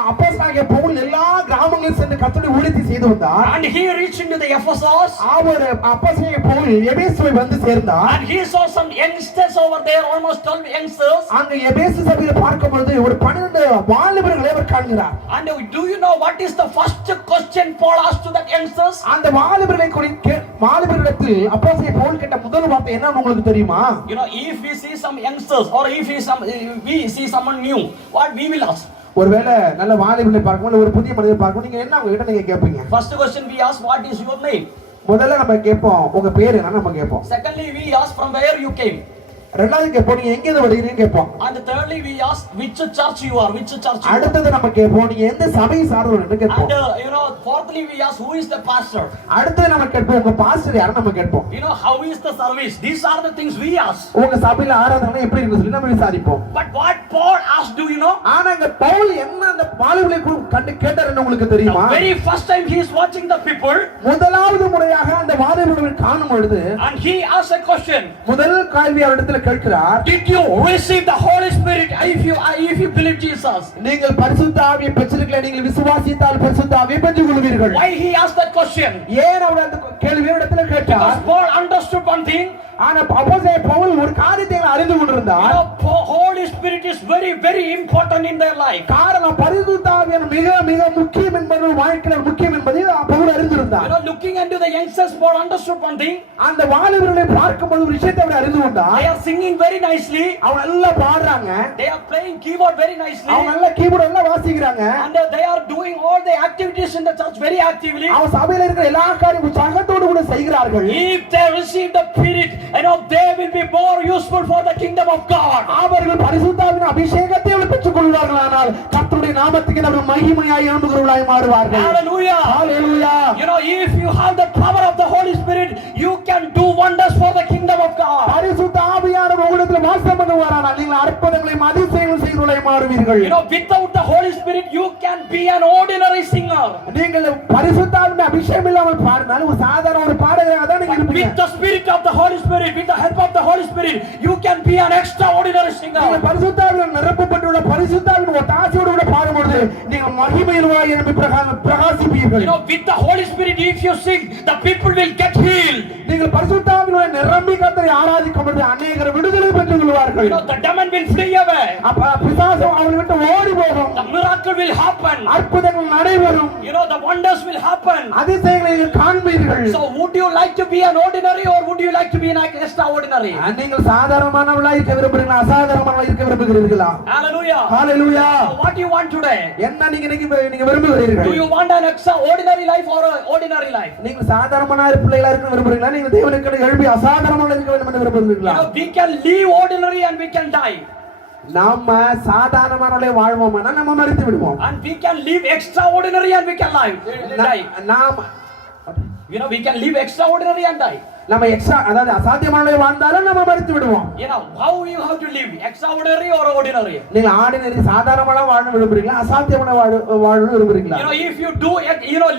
அப்போஸ்தலனாகிய பவுல் எல்லா கிராமங்களிலும் சென்று கர்த்தருடைய ஊழியத்தை செய்து வந்தார். And he reached into the Ephesus. அவர் அப்போஸ்தலனாகிய பவுல் எபேசுவை வந்து சேர்ந்தார். And he saw some youngsters over there, almost 12 youngsters. அங்க எபேசு சபையை பார்க்கும் பொழுது ஒரு 12 வாலிபர்களை அவர் காண்கிறார். And do you know what is the first question Paul asked to that youngsters? அந்த வாலிபர்களிடத்தில் அப்போஸ்தலனாகிய பவுல் கேட்ட முதல் வார்த்தை என்னன்னு உங்களுக்கு தெரியுமா? If we see some youngsters or if we see someone new, what we will ask? ஒருவேளை நல்ல வாலிபர்களை பார்க்கும்போது ஒரு புதிய மனிதரை பார்க்கும் நீங்க என்ன அவங்க கிட்ட நீங்க கேட்பீங்க? First question we ask, what is your name? முதல்ல நம்ம கேட்போம் உங்க பேர் என்னன்னு நம்ம கேட்போம். Secondly we ask from where you came. ரெண்டாவது கேட்போம் நீங்க எங்க இருந்து வரீங்கன்னு கேட்போம். And thirdly we ask which church you are. அடுத்தது நம்ம கேட்போம் நீங்க எந்த சபையை சார்ந்தவர்னு கேட்போம். And fourthly we ask who is the pastor. அடுத்து நம்ம கேட்போம் உங்க பாஸ்டர் யாரை நம்ம கேட்போம். How is the service. These are the things we ask. உங்க சபையில ஆராதனை எப்படி இருக்குன்னு சொல்லி நம்ம விசாரிப்போம். But what Paul asked, do you know? ஆனா இந்த பவுல் என்ன அந்த வாலிபர்களை கண்டு கேட்டாருன்னு உங்களுக்கு தெரியுமா? The very first time he is watching the people. முதலாவது முறையாக அந்த வாலிபர்களை காணும் பொழுது and he asked a question. முதல் கேள்வி அவரிடத்தில் கேட்கிறார். Did you receive the Holy Spirit if you believe Jesus? நீங்கள் பரிசுத்த ஆவியை பெற்றிருக்கீங்களா? நீங்கள் விசுவாசித்தால் பரிசுத்த ஆவியை பெற்றுக்கொள்வீர்கள். Why he asked that question? ஏன் அவர் அந்த கேள்வியை இடத்தில் கேட்டார்? Because Paul understood one thing. ஆனா அப்போஸ்தலன் பவுல் ஒரு காரியத்தை அறிந்து கொண்டிருந்தார். Holy Spirit is very very important in their life. காரணம் பரிசுத்த ஆவியானவர் மிக மிக முக்கியம் என்பது வாழ்க்கையில் முக்கியம் என்பதை பவுல் அறிந்திருந்தார். Looking into the youngsters, Paul understood one thing. அந்த வாலிபர்களை பார்க்கும்போது ஒரு விஷயத்தை அவர் அறிந்து கொண்டார். They are singing very nicely. அவங்க நல்லா பாடுறாங்க. They are playing keyboard very nicely. அவங்க நல்லா கீபோர்ட் நல்லா வாசிக்கிறாங்க. And they are doing all the activities in the church very actively. அவங்க சபையில இருக்கிற எல்லா காரியமும் உற்சாகத்தோடு கூட செய்கிறார்கள். If they receive the Spirit, they will be more useful for the kingdom of God. அவர்கள் பரிசுத்த ஆவியின் அபிஷேகத்தை பெற்றுக் கொள்வார்களானால் கர்த்தருடைய நாமத்துக்கு அவர்கள் மகிமையாய் எழும்புகிறவர்களாய் மாறுவார்கள். Hallelujah. Hallelujah. If you have the power of the Holy Spirit, you can do wonders for the kingdom of of God. பரிசுத்த ஆவியானவர் உங்களிடத்தில் வாசம் பண்ணுவாரானால் நீங்கள் அற்புதங்களையும் அதிசயங்களையும் செய்கிறவர்களாய் மாறுவீர்கள். You know, without the Holy Spirit, you can be an ordinary singer. நீங்கள் பரிசுத்த ஆவியின் அபிஷேகம் இல்லாமல் பாடினால் ஒரு சாதாரண ஒரு பாடகராக தான் நீங்கள் இருப்பீங்க. With the Spirit of the Holy Spirit, with the help of the Holy Spirit, you can be an extraordinary singer. நீங்கள் பரிசுத்த ஆவியால் நிரப்பப்பட்டுள்ள பரிசுத்த ஆவியின் ஒத்தாசையோடு கூட பாடும்போது நீங்கள் மகிமையுள்ளவராய் எழும்பி பிரகாசிப்பீர்கள். You know, with the Holy Spirit, if you sing, the people will get healed. நீங்கள் பரிசுத்த ஆவியால் நிரம்பி கர்த்தரை ஆராதிக்கும் பொழுது அநேகர் விடுதலை பெற்றுக் கொள்வார்கள். You know, the demon will flee away. அப்ப பிசாசு அவங்களை விட்டு ஓடி போகும். The miracle will happen. அற்புதங்கள் நடைபெறும். You know, the wonders will happen. அதிசயங்களை நீங்கள் காண்பீர்கள். So, would you like to be an ordinary or would you like to be an extraordinary? நீங்கள் சாதாரணமானவர்களாக இருக்க விரும்புகிறீங்களா அசாதாரணமானவர்களாக இருக்க விரும்புகிறீர்களா? Hallelujah. Hallelujah. So what do you want today? என்ன நீங்க விரும்புகிறீர்கள்? Do you want an extraordinary life or an ordinary life? நீங்கள் சாதாரணமான பிள்ளைகளா இருக்க விரும்புகிறீங்களா நீங்க தேவனுக்கு எழுப்பி அசாதாரணமாக இருக்க வேண்டும் என்று விரும்புகிறீர்களா? You know, we can live ordinary and we can die. நாம சாதாரணமானவர்களே வாழ்வோம்னா நம்ம மரித்து விடுவோம். And we can live extraordinary and we can die. நாம் You know, we can live extraordinary and die. நம்ம எக்ஸ்ட்ரா அதாவது அசாத்தியமானவர்களே வாழ்ந்தாலும் நம்ம மரித்து விடுவோம். You know, how you have to live, extraordinary or ordinary? நீங்கள் ஆர்டினரி சாதாரணமான வாழ விரும்புறீங்களா அசாத்தியமான வாழ விரும்புறீங்களா? You know, if you do,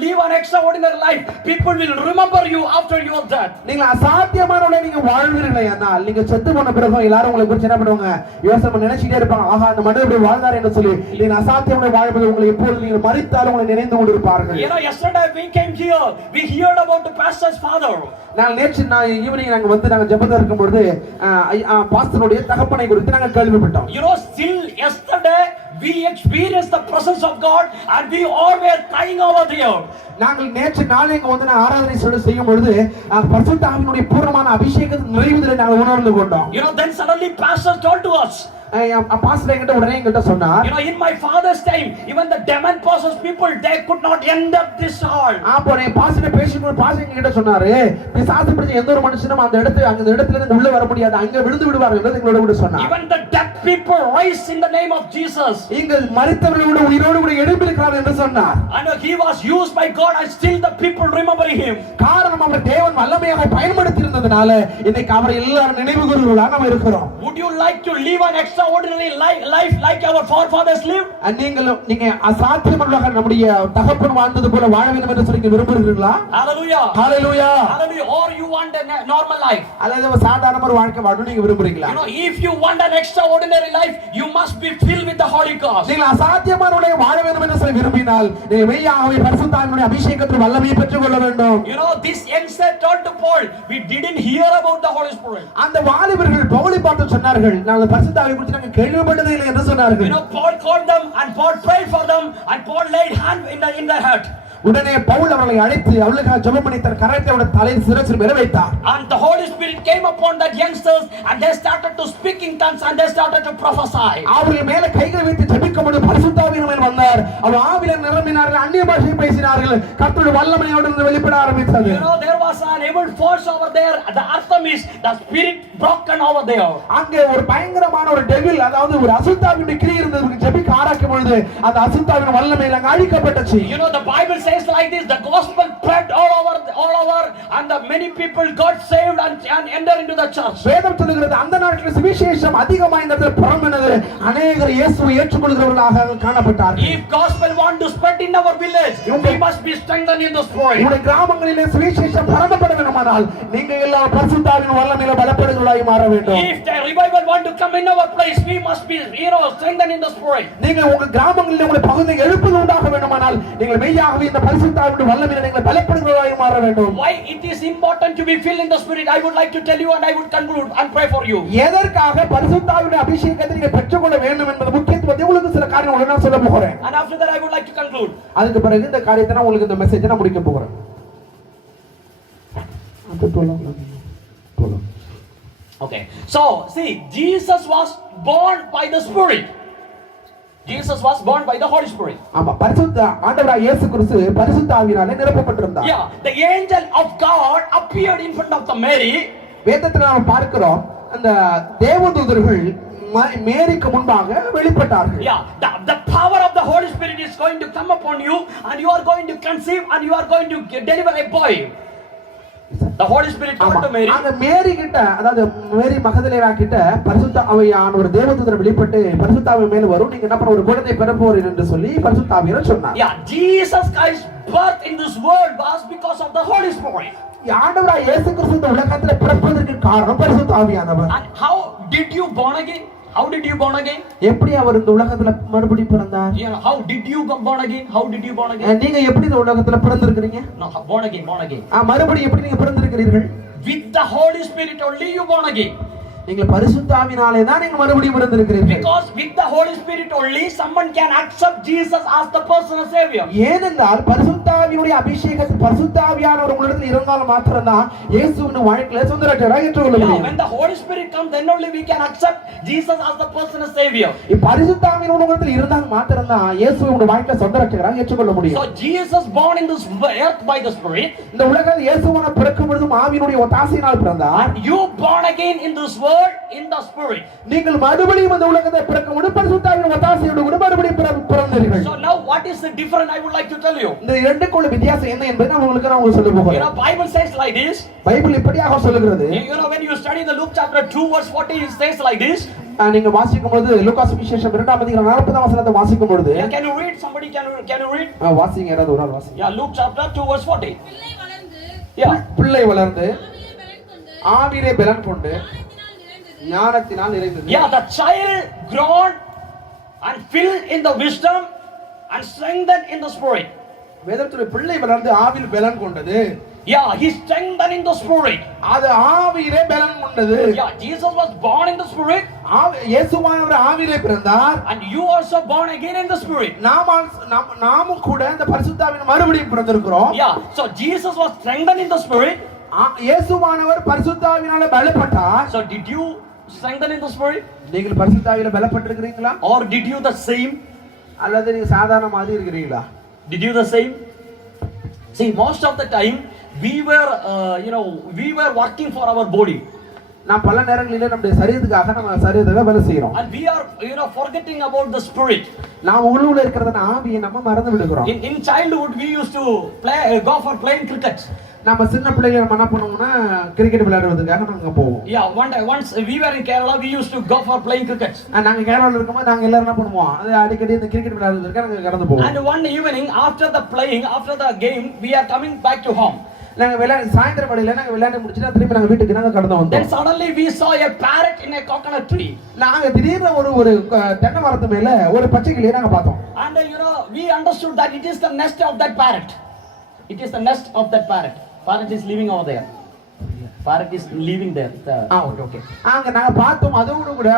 live an extraordinary life, people will remember you after your death. நீங்கள் அசாத்தியமானவர்களே நீங்க வாழ்வீர்களே ஆனால் நீங்க செத்து போன பிறகு எல்லாரும் உங்களை குறித்து என்ன பண்ணுவாங்க யோசனை நினைச்சிட்டே இருப்பாங்க ஆஹா அந்த மனிதர் இப்படி வாழ்ந்தார் என்று சொல்லி நீங்க அசாத்தியமான வாழ்வது உங்களை எப்பொழுது நீங்கள் மரித்தாலும் உங்களை நினைந்து கொண்டிருப்பார்கள். You know, yesterday we came here, we heard about the pastor's father. நேற்று ஈவினிங் நாங்க வந்து நாங்க ஜெபத்துல இருக்கும் பொழுது பாஸ்டருடைய தகப்பனை குறித்து நாங்க கேள்விப்பட்டோம். You know, still yesterday we experienced the presence of God and we all were crying over there. நாங்கள் நேற்று நாளை இங்க வந்து ஆராதனை செய்யும் பொழுது பரிசுத்த ஆவியினுடைய பூரணமான அபிஷேகத்தின் நிறைவுகளை நாங்கள் உணர்ந்து கொண்டோம். You know, then suddenly pastor told to us. Pastor என்கிட்ட உடனே என்கிட்ட சொன்னார். You know, in my father's time, even the demon possessed people, they could not enter this hall. அப்போ பாஸ்டர் பேசிட்டு பாஸ்டர் என்கிட்ட சொன்னாரு பிசாசு பிடிச்ச எந்த ஒரு மனுஷனும் அந்த இடத்துல இருந்து உள்ள வர முடியாது அங்க விழுந்து விடுவார்கள் என்று எங்களோட கூட சொன்னார். Even the dead people rise in the name of Jesus. இங்க மரித்தவர்கள் கூட உயிரோடு கூட எழும்பி இருக்கிறார்கள் என்று சொன்னார். And he was used by God and still the people remembering him. காரணம் அவர் தேவன் வல்லமையாக பயன்படுத்தி இருந்ததனால இன்னைக்கு அவரை எல்லாரும் நினைவு கூறுவதாக நாம இருக்கிறோம். Would you like to live an extraordinary life like our forefathers lived? நீங்க அசாத்தியமாக நம்முடைய தகப்பன் வாழ்ந்தது போல வாழ வேண்டும் என்று சொல்லி விரும்புகிறீர்களா? Hallelujah. Hallelujah. Hallelujah. Or you want a normal life? அல்லது ஒரு சாதாரண ஒரு வாழ்க்கை வாழணும் நீங்க விரும்புறீங்களா? You know, if you want an extraordinary life, you must be filled with the Holy Ghost. நீங்கள் அசாத்தியமான ஒரு வாழ வேண்டும் என்று சொல்லி விரும்பினால் நீங்கள் மெய்யாகவே பரிசுத்த ஆவியினுடைய அபிஷேகத்தின் வல்லமையை பெற்றுக் கொள்ள வேண்டும். You know, this youngster told to Paul, we didn't hear about the Holy Spirit. அந்த வாலிபர்கள் பவுலை பார்த்து சொன்னார்கள் நாங்கள் பரிசுத்த ஆவியை குறித்து நாங்கள் கேள்விப்பட்டதே இல்லை என்று சொன்னார்கள். You know, Paul called them and Paul prayed for them and Paul laid hand in their heart. உடனே பவுல் அவர்களை அழைத்து அவளுக்காக ஜெபம் பண்ணி தன் கரத்தை அவருடைய தலையில் சிரசில் மேல வைத்தார். And the Holy Spirit came upon that youngsters and they started to speak in tongues and they started to prophesy. அவர்கள் மேல கைகளை வைத்து ஜெபிக்கும் பொழுது பரிசுத்த ஆவியின் மேல் வந்தார். அவர் ஆவியிலே நிரம்பினார்கள் அந்நிய பாஷை பேசினார்கள் கர்த்தருடைய வல்லமையோடு வெளிப்பட ஆரம்பித்தது. You know, there was an evil force over there. The Artemis, the spirit broken over there. அங்கே ஒரு பயங்கரமான ஒரு டெவில் அதாவது ஒரு அசுத்தாவினுடைய கிரியை இருந்தது. ஜெபிக்க ஆரம்பிக்கும் பொழுது அந்த அசுத்தாவின் வல்லமை அங்க அழிக்கப்பட்டுச்சு. You know, the Bible says like this, the gospel spread all over and the many people got saved and entered into the church. வேதம் சொல்லுகிறது அந்த நாட்களில் சுவிசேஷம் அதிகமாக இந்த இடத்தில் பரம்பினது அநேகர் இயேசுவை ஏற்றுக்கொள்கிறவர்களாக காணப்பட்டார்கள். If gospel want to spread in our village, we must be strengthened in the spirit. உங்களுடைய கிராமங்களிலே சுவிசேஷம் பரப்பப்பட வேண்டுமானால் நீங்க எல்லா பரிசுத்த ஆவியின் வல்லமையில பலப்படுகிறவர்களாய் மாற வேண்டும். If the revival want to come in our place, we must be strengthened in the spirit. நீங்க உங்க கிராமங்களிலே உங்களுடைய பகுதியை எழுப்புதல் உண்டாக வேண்டுமானால் நீங்கள் மெய்யாகவே இந்த பரிசுத்த ஆவியின் வல்லமையில நீங்கள் பலப்படுகிறவர்களாய் மாற வேண்டும். Why it is important to be filled in the spirit, I would like to tell you and I would conclude and pray for you. எதற்காக பரிசுத்த ஆவியின் அபிஷேகத்தை நீங்க பெற்றுக்கொள்ள வேண்டும் என்பது முக்கியத்துவத்தை உங்களுக்கு சில காரியங்களை நான் சொல்ல போகிறேன். And after that I would like to conclude. அதுக்கு பிறகு இந்த காரியத்தை நான் உங்களுக்கு இந்த மெசேஜை நான் முடிக்க போகிறேன். Okay. So, see, Jesus was born by the Spirit. Jesus was born by the Holy Spirit. ஆமா பரிசுத்த ஆண்டவராகிய இயேசு கிறிஸ்து பரிசுத்த ஆவியினாலே நிரப்பப்பட்டிருந்தார். Yeah, the angel of God appeared in front of the Mary. வேதத்தில் நாம் பார்க்கிறோம் அந்த தேவதூதர்கள் மேரிக்கு முன்பாக வெளிப்பட்டார்கள். Yeah, the power of the Holy Spirit is going to come upon you and you are going to conceive and you are going to deliver a boy. The Holy Spirit told ஆமா. to Mary. அந்த மேரி கிட்ட, அதாவது மேரி Magdalene கிட்ட பரிசுத்த ஆவியான ஒரு தேவதூதர் வெளிப்பட்டு பரிசுத்த ஆவி மேல வரும், நீங்க என்ன பண்ண ஒரு குழந்தை பெற போறீங்க என்று சொல்லி பரிசுத்த ஆவியார் சொன்னார். Yeah, Jesus Christ's birth in this world was because of the Holy Spirit. ஆண்டவராய் இயேசு கிறிஸ்து இந்த உலகத்துல பிறப்பதற்கு காரணம் பரிசுத்த ஆவியானவர். And how did you born again? How did you born again? எப்படி அவர் இந்த உலகத்துல மறுபடியும் பிறந்தார்? You know, how did you born again? How did you born again? நீங்க எப்படி இந்த உலகத்துல பிறந்திருக்கிறீங்க? No, born again, born again. மறுபடியும் எப்படி நீங்க பிறந்திருக்கிறீர்கள்? With the Holy Spirit only you born again. நீங்க பரிசுத்த ஆவியினாலே தான் நீங்க மறுபடியும் பிறந்திருக்கிறீர்கள். Because with the Holy Spirit only someone can accept Jesus as the personal savior. ஏனென்றால் பரிசுத்த ஆவியுடைய அபிஷேகத்தில் பரிசுத்த ஆவியானவர் உங்களிடத்தில் இருந்தால் மாத்திரம்தான் இயேசுவின் வாழ்க்கையில சொந்த ரட்சகராக ஏற்றுக்கொள்ள முடியும். When the Holy Spirit comes, then only we can accept Jesus as the personal savior. பரிசுத்த ஆவியின் உங்களிடத்தில் இருந்தால் மாத்திரம்தான் இயேசுவின் வாழ்க்கையில சொந்த ரட்சகராக ஏற்றுக்கொள்ள முடியும். So Jesus born in this earth by the Spirit. இந்த உலகத்தில் இயேசுவான பிறக்கும் பொழுது ஆவியினுடைய ஒத்தாசையினால் பிறந்தார். You born again in this world in the Spirit. நீங்கள் மறுபடியும் இந்த உலகத்தில் பிறக்கும் பொழுது பரிசுத்த ஆவியின் ஒத்தாசையோடு கூட மறுபடியும் பிறந்தீர்கள். So now what is the difference I would like to tell you? இந்த இரண்டுக்குள்ள வித்தியாசம் என்ன என்பதை நான் உங்களுக்கு சொல்ல போகிறேன். You know, Bible says like this. Bible இப்படியாக சொல்லுகிறது. You know, when you study the Luke chapter 2 verse 40, it says like this. நீங்க வாசிக்கும் பொழுது லூக்கா சுவிசேஷம் 2ஆம் அதிகாரம் 40ஆம் வசனத்தை வாசிக்கும் பொழுது, Can you read? Somebody can you read? வாசிங்க, யாராவது ஒரு ஆள் வாசிங்க. Yeah, Luke chapter 2 verse 40. பிள்ளை வளர்ந்து ஆவியிலே பலன் கொண்டு ஞானத்தினால் நிறைந்தது. Yeah, the child grown and filled in the wisdom and strengthened in the Spirit. வேதத்துல பிள்ளை வளர்ந்து ஆவியில் பலன் கொண்டது. Yeah, he strengthened in the Spirit. அது ஆவியிலே பலன் கொண்டது. Yeah, Jesus was born in the Spirit. இயேசுவானவர் ஆவியிலே பிறந்தார். And you also born again in the Spirit. நாமும் கூட இந்த பரிசுத்த ஆவியின் மறுபடியும் பிறந்திருக்கிறோம். Yeah, so Jesus was strengthened in the Spirit. இயேசுவானவர் பரிசுத்த ஆவியினால பலப்பட்டார். So did you strengthen in the Spirit? நீங்கள் பரிசுத்த ஆவியில பலப்பட்டிருக்கிறீங்களா? Or did you the same? அல்லது நீங்க சாதாரண மாதிரி இருக்கிறீங்களா? Did you the same? See, most of the time we were working for our body. நாம் பல நேரங்களிலே நம்முடைய சரீரத்துக்காக நம்ம சரீரத்தை வேலை செய்றோம். And we are forgetting about the Spirit. நாம் உள்ளுக்குள்ள இருக்கிறத ஆவியை நம்ம மறந்து விடுகிறோம். In childhood we used to go for playing cricket. நம்ம சின்ன பிள்ளைங்க நம்ம என்ன பண்ணுவோம்னா கிரிக்கெட் விளையாடுறதுக்காக நாங்க போவோம். Yeah, once we were in Kerala, we used to go for playing cricket. நாங்க கேரளால இருக்கும்போது நாங்க எல்லாரும் என்ன பண்ணுவோம், அது அடிக்கடி இந்த கிரிக்கெட் விளையாடுறதுக்காக நாங்க கடந்து போவோம். And one evening after the game, we are coming back to home. நாங்க சாயந்திரம் வேளையில நாங்க விளையாடி முடிச்சிட்டு திருப்பி நாங்க வீட்டுக்கு நாங்க கடந்து வந்தோம். Then suddenly we saw a parrot in a coconut tree. நாங்க திடீர்னு ஒரு தென்னை மரத்து மேல ஒரு பச்சை கிளியை நாங்க பார்த்தோம். And we understood that it is the nest of that parrot. It is the nest of that parrot. Parrot is living over there. Parrot is living there. Okay. அங்க நாங்க பார்த்தோம், அதோட கூட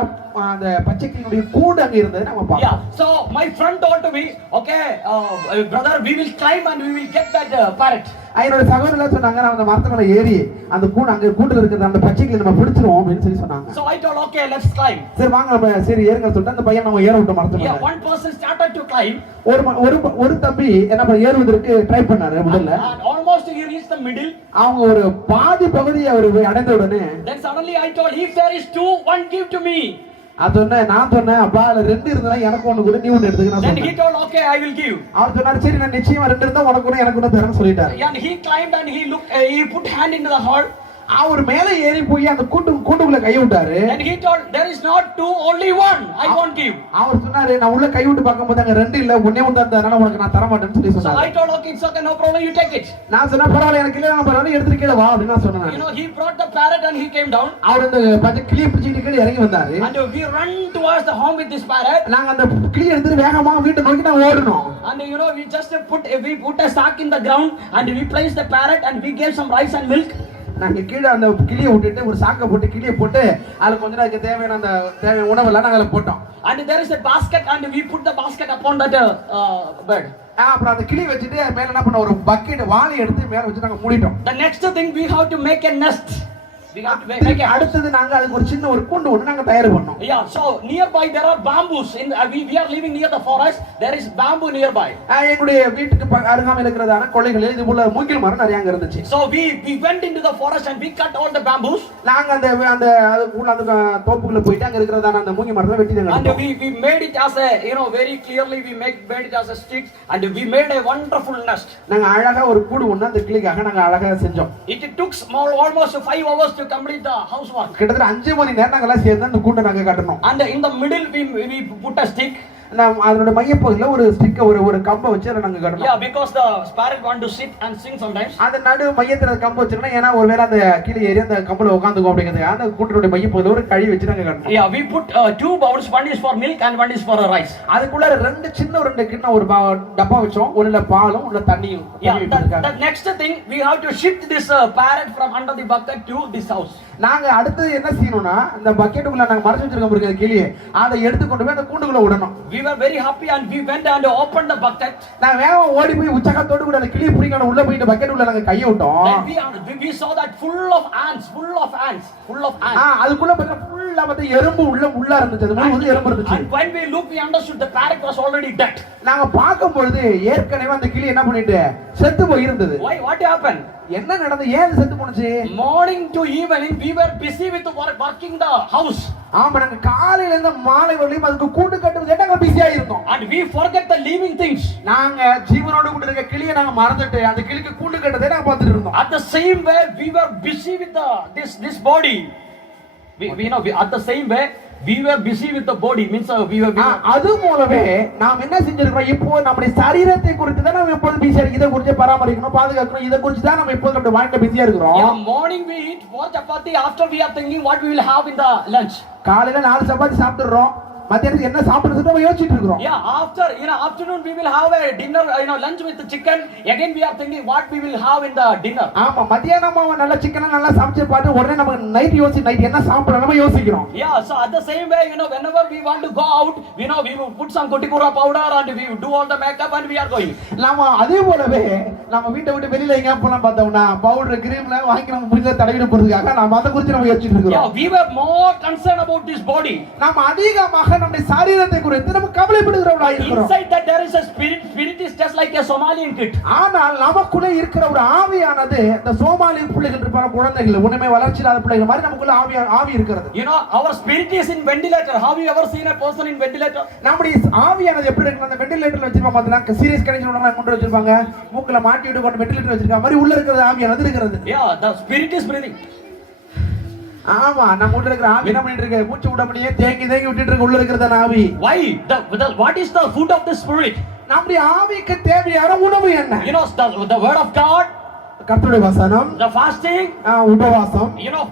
அந்த பச்சை கிளியுடைய கூடு அங்க இருந்தது நாம பார்த்தோம். Yeah, so my friend told to me, okay, brother, we will climb and we will get that parrot. என்னோட சகோதரர் சொன்னாங்க, நான் அந்த மரத்து மேல ஏறி அந்த கூண்டுல இருக்கிற அந்த பச்சை கிளி நம்ம பிடிச்சிருவோம் அப்படின்னு சொல்லி சொன்னாங்க. So I told, okay, let's climb. சரி வாங்க நம்ம சரி ஏறுங்க சொல்லிட்டு அந்த பையன் நம்ம ஏற விட்டு மரத்து மேல. Yeah, one person started to climb. ஒரு தம்பி என்ன பண்ண ஏறுவதற்கு ட்ரை பண்ணாரு முதல்ல. And almost he reached the middle. அவங்க ஒரு பாதி பகுதியை அவர் அடைந்த உடனே, then suddenly I told, if there is 2, 1 give to me. நான் சொன்னேன், அப்பா அதுல 2 இருந்தா எனக்கு ஒன்னு கூட நீ ஒன்னு எடுத்துக்க நான் சொன்னேன். Then he told, okay, I will give. அவர் சொன்னாரு, சரி நான் நிச்சயமா 2 இருந்தா உனக்கு ஒன்னு எனக்கு ஒன்னு தரேன்னு சொல்லிட்டாரு. And he climbed and he looked, he put hand into the hole. அவர் மேலே ஏறி போய் அந்த கூண்டுக்குள்ள கை விட்டாரு. And he told, there is not 2, only 1, I won't give. அவர் சொன்னாரு, நான் உள்ள கை விட்டு பார்க்கும்போது அங்க 2 இல்ல, ஒண்ணே ஒன்னு தான், அதனால உனக்கு நான் தர மாட்டேன்னு சொல்லி சொன்னாரு. So I told, okay, it's okay, no problem, you take it. நான் சொன்னா பரவாயில்லை, எனக்கு இல்ல, நான் பரவாயில்லை, எடுத்துட்டு கீழே வா அப்படின்னு நான் சொன்னேன். He brought the parrot and he came down. அவர் அந்த பச்சை கிளியை பிடிச்சிட்டு கீழே இறங்கி வந்தாரு. And we run towards the home with this parrot. நாங்க அந்த கிளியை எடுத்துட்டு வேகமா வீட்டை நோக்கி நான் ஓடணும். And we just put a sack in the ground and we placed the parrot and we gave some rice and milk. நாங்க கீழே அந்த கிளியை விட்டுட்டு ஒரு சாக்கை போட்டு கிளியை போட்டு அதுல கொஞ்ச நேரத்துக்கு தேவையான உணவெல்லாம் நாங்க போட்டோம். And there is a basket and we put the basket upon that bed. அப்புறம் அந்த கிளி வச்சுட்டு மேல என்ன பண்ண ஒரு பக்கெட் வாளி எடுத்து மேல வச்சு நாங்க மூடிட்டோம். The next thing we have to make a nest. We have to make a house. அடுத்தது நாங்க அதுக்கு ஒரு சின்ன ஒரு கூண்டு ஒண்ணு நாங்க தயார் பண்ணோம். Yeah, so nearby there are bamboos. We are living near the forest. There is bamboo nearby. எங்களுடைய வீட்டுக்கு அருகாமையில் இருக்கிறதான கொள்ளைகளில் இது போல மூங்கில் மரம் நிறைய அங்க இருந்துச்சு. So we went into the forest and we cut all the bamboos. நாங்க அந்த அந்த அந்த தோப்புக்குள்ள போயிட்டு அங்க இருக்கிறதான அந்த மூங்கில் மரத்தை வெட்டி And we made it as a, very clearly we made it as a sticks and we made a wonderful nest. நாங்க அழகா ஒரு கூடு ஒண்ணு அந்த கிளிக்காக நாங்க அழகா செஞ்சோம். It took almost 5 hours to complete the housework. கிட்டத்தட்ட 5 மணி நேரம் நாங்க எல்லாம் சேர்ந்து அந்த கூண்டை நாங்க கட்டணும். And in the middle we put a stick. அதோட மையப்பகுதியில ஒரு ஸ்டிக் ஒரு கம்பை வச்சு நாங்க கட்டணும். Yeah, because the sparrow want to sit and sing sometimes. அந்த நடு மையத்துல கம்பு வச்சிருந்தா ஏனா ஒருவேளை அந்த கிளி ஏறி அந்த கம்புல உட்கார்ந்துக்கும் அப்படிங்கிறது அந்த கூட்டோட மையப்பகுதியில ஒரு கழி வச்சு நாங்க கட்டணும். Yeah, we put 2 bowls, one is for milk and one is for rice. அதுக்குள்ள ரெண்டு கிண்ணம் ஒரு டப்பா வச்சோம். ஒண்ணுல பாலும் ஒண்ணுல தண்ணியும். The next thing we have to shift this parrot from under the bucket to this house. நாங்க அடுத்து என்ன செய்யணும்னா அந்த பக்கெட்டுக்குள்ள நாங்க மறைச்சு வச்சிருக்கோம் பாருங்க கிளியை அதை எடுத்து கொண்டு போய் அந்த கூண்டுக்குள்ள விடணும். We were very happy and we went and opened the bucket. நான் வேகமா ஓடி போய் உச்சகத்தோடு கூட அந்த கிளியை பிடிக்கணும் உள்ள போய் பக்கெட்டுக்குள்ள நாங்க கையை விட்டோம். Then we saw that full of ants. அதுக்குள்ள பாருங்க ஃபுல்லா வந்து எறும்பு உள்ள இருந்துச்சு. அது முழுவதும் எறும்பு இருந்துச்சு. And when we looked we understood the parrot was already dead. நாங்க பார்க்கும் பொழுது ஏற்கனவே அந்த கிளி என்ன பண்ணிட்டு செத்து போய் இருந்தது. Why, what happened? என்ன நடந்தது? ஏன் செத்து போனுச்சு? Morning to evening we were busy with working the house. ஆமா நாங்க காலையில இருந்து மாலை வரையும் அதுக்கு கூண்டு கட்டுறது நாங்க பிஸியா இருக்கோம். And we forget the living things. நாங்க ஜீவனோட கூட இருக்க கிளியை நாங்க மறந்துட்டு அந்த கிளிக்கு கூண்டு கட்டறதை நாங்க பார்த்துட்டு இருந்தோம். At the same way we were busy with this body. We know at the same way we were busy with the body means we were அது போலவே நாம் என்ன செஞ்சிருக்கோம் இப்போ நம்முடைய சரீரத்தை குறித்து தான் நாம எப்போது பிஸியா இருக்கோம். இத குறித்து பராமரிக்கணும் பாதுகாக்கணும் இத குறித்து தான் நம்ம எப்போது நம்ம வாழ்க்கை பிஸியா இருக்கிறோம். Yeah, morning we eat 4 chapati, after we are thinking what we will have in the lunch. காலையில 4 சப்பாத்தி சாப்பிடுறோம். மத்தியானத்துக்கு என்ன சாப்பிடுறது நம்ம யோசிச்சிட்டு இருக்கோம். Yeah, after afternoon we will have a dinner, lunch with the chicken. Again we are thinking what we will have in the dinner. ஆமா மத்தியானம் நல்ல சிக்கன் நல்லா சமைச்சு பார்த்து உடனே நம்ம நைட் என்ன சாப்பிடலாம் நம்ம யோசிக்கிறோம். Yeah, so at the same way whenever we want to go out we will put some kotikura powder and we do all the makeup and we are going. நாம அதே போலவே நம்ம வீட்டை விட்டு வெளியில எங்க போலாம் பார்த்தோம்னா பவுடர் கிரீம்ல வாங்கி நம்ம முடிஞ்ச தடவிட போறதுக்காக நாம அத குறித்து நம்ம யோசிச்சிட்டு இருக்கோம். Yeah, we were more concerned about this body. நாம அதிகமாக நம்முடைய சரீரத்தை குறித்து நம்ம கவலைப்படுகிறவர்களாய் இருக்கிறோம். Inside that there is a spirit is just like a Somalian kid. ஆனால் நமக்குள்ள இருக்கிற ஒரு ஆவியானது இந்த சோமாலிய பிள்ளைகள் இருப்பாங்க குழந்தைகள் உண்மை வளர்ச்சி இல்லாத பிள்ளைகள் மாதிரி நமக்குள்ள ஆவி இருக்கிறது. Our spirit is in ventilator. Have you ever seen a person in ventilator? நம்முடைய ஆவியானது எப்படி இருக்கு? அந்த வென்டிலேட்டர்ல வச்சிருப்பாங்க பார்த்தா சீரியஸ் கண்டிஷன் உள்ளவங்க கொண்டு வச்சிருப்பாங்க. மூக்குல மாட்டி விட்டு கொண்டு வென்டிலேட்டர் வச்சிருக்காங்க மாதிரி உள்ள இருக்கிற ஆவியானது இருக்கிறது. Yeah, the spirit is breathing. ஆமா நம்ம உள்ள இருக்கிற ஆவி என்ன பண்ணிட்டு இருக்கு? மூச்சு விட முடியே தேங்கி விட்டுட்டு இருக்கு உள்ள இருக்கிறத ஆவி. Why? What is the food of the spirit? நம்முடைய ஆவிக்கு தேவையான உணவு என்ன? The word of God, கர்த்தருடைய வசனம், the fasting, உபவாசம்,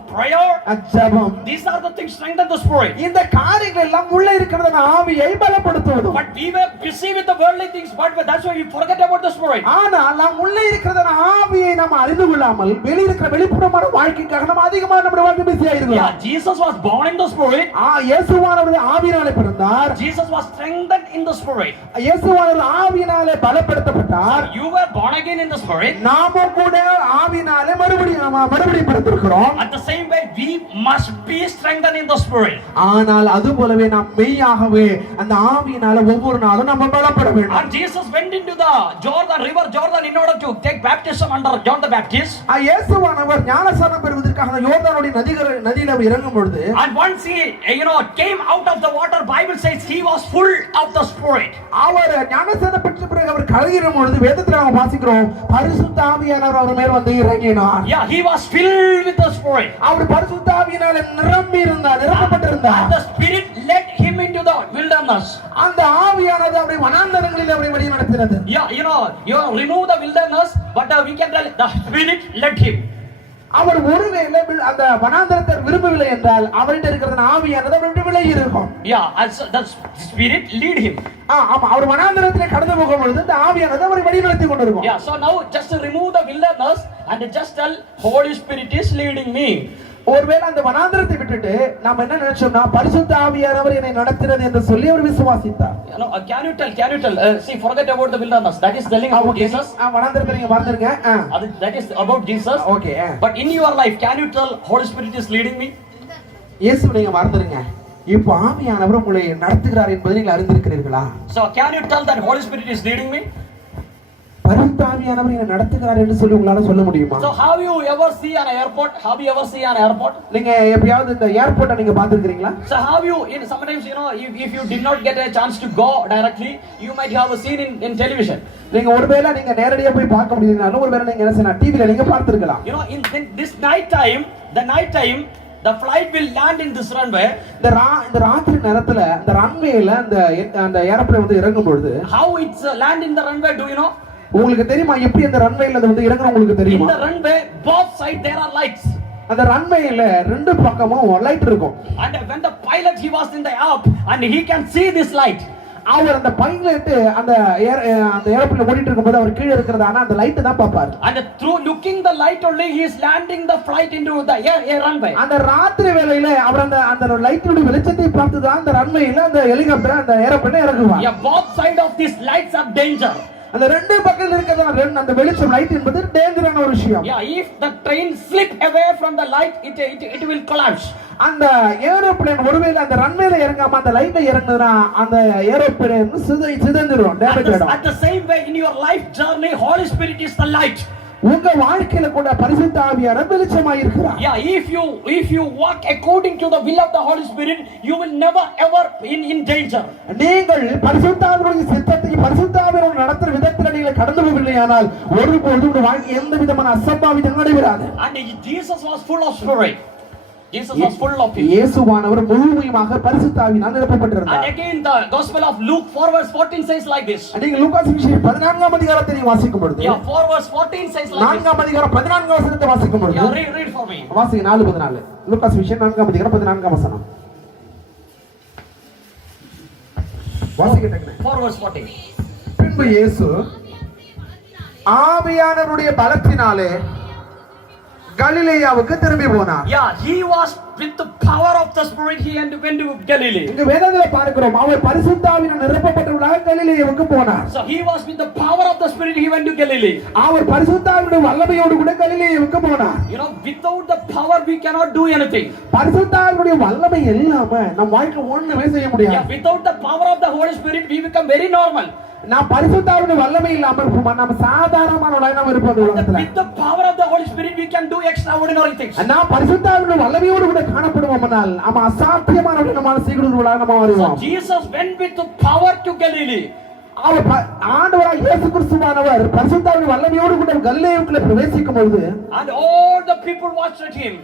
prayer, ஜெபம். These are the things strengthen the spirit. இந்த காரியங்கள் எல்லாம் உள்ள இருக்கிற ஆவியை பலப்படுத்துவது. But we were busy with the worldly things, but that's why we forget about the spirit. ஆனால் நாம் உள்ள இருக்கிற ஆவியை நாம் அறிந்து கொள்ளாமல் வெளிய இருக்கிற வெளிப்புறமான வாழ்க்கைக்காக நாம் அதிகமாக நம்முடைய வாழ்க்கை பிஸியா இருக்கிறோம். Yeah, Jesus was born in the spirit. இயேசுவானவர் ஆவியினாலே பிறந்தார். Jesus was strengthened in the spirit. இயேசுவானவர் ஆவியினாலே பலப்படுத்தப்பட்டார். You were born again in the spirit. நாமும் கூட ஆவியினாலே மறுபடியும் பிறந்திருக்கிறோம். At the same way we must be strengthened in the spirit. ஆனால் அது போலவே நாம் மெய்யாகவே அந்த ஆவியினாலே ஒவ்வொரு நாளும் நம்ம பலப்பட வேண்டும். And Jesus went into the river Jordan in order to take baptism under John the Baptist. இயேசுவானவர் ஞானஸ்நானம் பெறுவதற்காக யோர்தானுடைய நதியில அவர் இறங்கும் பொழுது and once he came out of the water, Bible says he was full of the spirit. அவர் ஞானஸ்நானம் பெற்ற பிறகு அவர் கழுகிற பொழுது வேதத்தில் நாம் வாசிக்கிறோம் பரிசுத்த ஆவியானவர் அவர் மேல் வந்து இறங்கினார். Yeah, he was filled with the spirit. அவர் பரிசுத்த ஆவியினாலே நிரப்பப்பட்டிருந்தார். The spirit led him into the wilderness. அந்த ஆவியானது அவரை வனாந்தரங்களில் அவரை வழி நடத்தினது. Yeah, you remove the wilderness, but we can tell the spirit led him. அவர் ஒருவேளை அந்த வனாந்தரத்தை விரும்பவில்லை என்றால் அவர்கிட்ட இருக்கிற ஆவியானது அவர்கிட்ட விலகி இருக்கும். Yeah, and so the spirit lead him. ஆமா அவர் வனாந்தரத்திலே கடந்து போகும் பொழுது அந்த ஆவியானது அவரை வழி நடத்தி கொண்டிருக்கும். Yeah, so now just remove the wilderness and just tell Holy Spirit is leading me. ஒருவேளை அந்த வனாந்திரத்தை விட்டுட்டு நாம என்ன நினைச்சோம்னா பரிசுத்த ஆவியானவர் என்னை நடத்துகிறது என்று சொல்லி அவர் விசுவாசித்தார். Can you tell? See, forget about the wilderness. That is telling about Jesus. வனாந்திரத்தை நீங்க மறந்துருங்க. That is about Jesus. Okay. But in your life, can you tell Holy Spirit is leading me? இயேசு நீங்க மறந்துருங்க. இப்போ ஆவியானவர் உங்களை நடத்துகிறார் என்பதை நீங்கள் அறிந்திருக்கிறீர்களா? So can you tell that Holy Spirit is leading me? பரிசுத்த ஆவியானவர் என்னை நடத்துகிறார் என்று சொல்லி உங்களால சொல்ல முடியுமா? So have you ever seen an airport? Have you ever seen an airport? நீங்க எப்பயாவது இந்த ஏர்போர்ட்டை நீங்க பார்த்திருக்கீங்களா? So have you sometimes if you did not get a chance to go directly, you might have seen in television. நீங்க ஒருவேளை நீங்க நேரடியா போய் பார்க்க முடியலனாலும் ஒருவேளை நீங்க என்ன செய்யலாம், டிவில நீங்க பார்த்திருக்கலாம். In this night time, the flight will land in this runway. இந்த ராத்திரி நேரத்துல இந்த ரன்வேல அந்த ஏரோப்ளேன் வந்து இறங்கும் பொழுது how it's land in the runway, do you know? உங்களுக்கு தெரியுமா எப்படி அந்த ரன்வேல அது வந்து இறங்குற உங்களுக்கு தெரியுமா? In the runway both side there are lights. அந்த ரன்வேல ரெண்டு பக்கமும் லைட் இருக்கும். And when the pilot he was in the up and he can see this light. அவர் அந்த பைலட் அந்த ஏரோப்ளேன் ஓடிட்டு இருக்கும்போது அவர் கீழ இருக்குறதான அந்த லைட் தான் பாப்பாரு. And through looking the light only he is landing the flight into the air runway. அந்த ராத்திரி வேளையில அவர் அந்த லைட்டோட வெளிச்சத்தை பார்த்து தான் அந்த ரன்வேல அந்த ஹெலிகாப்டர் அந்த aeroplane இறங்குவார். Yeah, both side of these lights are danger. அந்த ரெண்டு பக்கத்துல இருக்கிற அந்த வெளிச்சம் லைட் என்பது டேஞ்சரான ஒரு விஷயம். Yeah, if the train slip away from the light, it will collapse. அந்த ஏரோப்ளேன் ஒருவேளை அந்த ரன்வேல இறங்காம அந்த லைட்ல இறங்குனா அந்த ஏரோப்ளேன் சிதறிடும், டேமேஜ் ஆகும். At the same way in your life journey, Holy Spirit is the light. உங்க வாழ்க்கையில கூட பரிசுத்த ஆவியானவர் வெளிச்சமாய் இருக்கிறார். Yeah, if you walk according to the will of the Holy Spirit, you will never ever in danger. நீங்கள் பரிசுத்த ஆவியானவருடைய சித்தத்தை பரிசுத்த ஆவியானவர் நடத்துற விதத்தில் நீங்கள் கடந்து போகவில்லையானால் ஒருபோதும் உங்கள் வாழ்க்கை எந்த விதமான அசம்பாவிதம் நடைபெறாது. And Jesus was full of spirit. Jesus was full of it. இயேசுவானவர் முழுமையாக பரிசுத்த ஆவியினால் நிரப்பப்பட்டிருந்தார். And again the Gospel of Luke 4:14 says like this. நீங்க லூக்கா சுவிசேஷம் 14ஆம் அதிகாரத்தை நீங்க வாசிக்கும் பொழுது Yeah, 4:14 says like this. 4ஆம் அதிகாரம் 14ஆம் வசனத்தை வாசிக்கும் பொழுது Yeah, read for me. வாசிங்க 4:14. லூக்கா சுவிசேஷம் 4ஆம் அதிகாரம் 14ஆம் வசனம். வாசிக்கட்டேங்க. 4:14. பின்பு இயேசு ஆவியானவருடைய பலத்தினாலே கலிலேயாவுக்கு திரும்பி போனார். Yeah, he was with the power of the Spirit he went to Galilee. இங்க வேதத்துல பார்க்கிறோம் அவர் பரிசுத்த ஆவியினால் நிரப்பப்பட்டவராக கலிலேயாவுக்கு போனார். So he was with the power of the Spirit he went to Galilee. அவர் பரிசுத்த ஆவியுடைய வல்லமையோடு கூட கலிலேயாவுக்கு போனார். Without the power we cannot do anything. பரிசுத்த ஆவியுடைய வல்லமை இல்லாம நம்ம வாழ்க்கை ஒண்ணுமே செய்ய முடியாது. Yeah, without the power of the Holy Spirit we become very normal. நான் பரிசுத்த ஆவியுடைய வல்லமை இல்லாம இருப்போம், நம்ம சாதாரணமானவர்களாக நாம் இருப்போம் உலகத்துல. With the power of the Holy Spirit we can do extraordinary things. நான் பரிசுத்த ஆவியுடைய வல்லமையோடு கூட காணப்படுவோம்னால் நாம அசாத்தியமானவர்களாக நம்ம செய்கிறவர்களாக நம்ம வருவோம். So Jesus went with the power to Galilee. அவர் ஆண்டவராகிய இயேசு கிறிஸ்துவானவர் பரிசுத்த ஆவியுடைய வல்லமையோடு கூட கலிலேயாவுக்குள்ள பிரவேசிக்கும் பொழுது and all the people watched at him.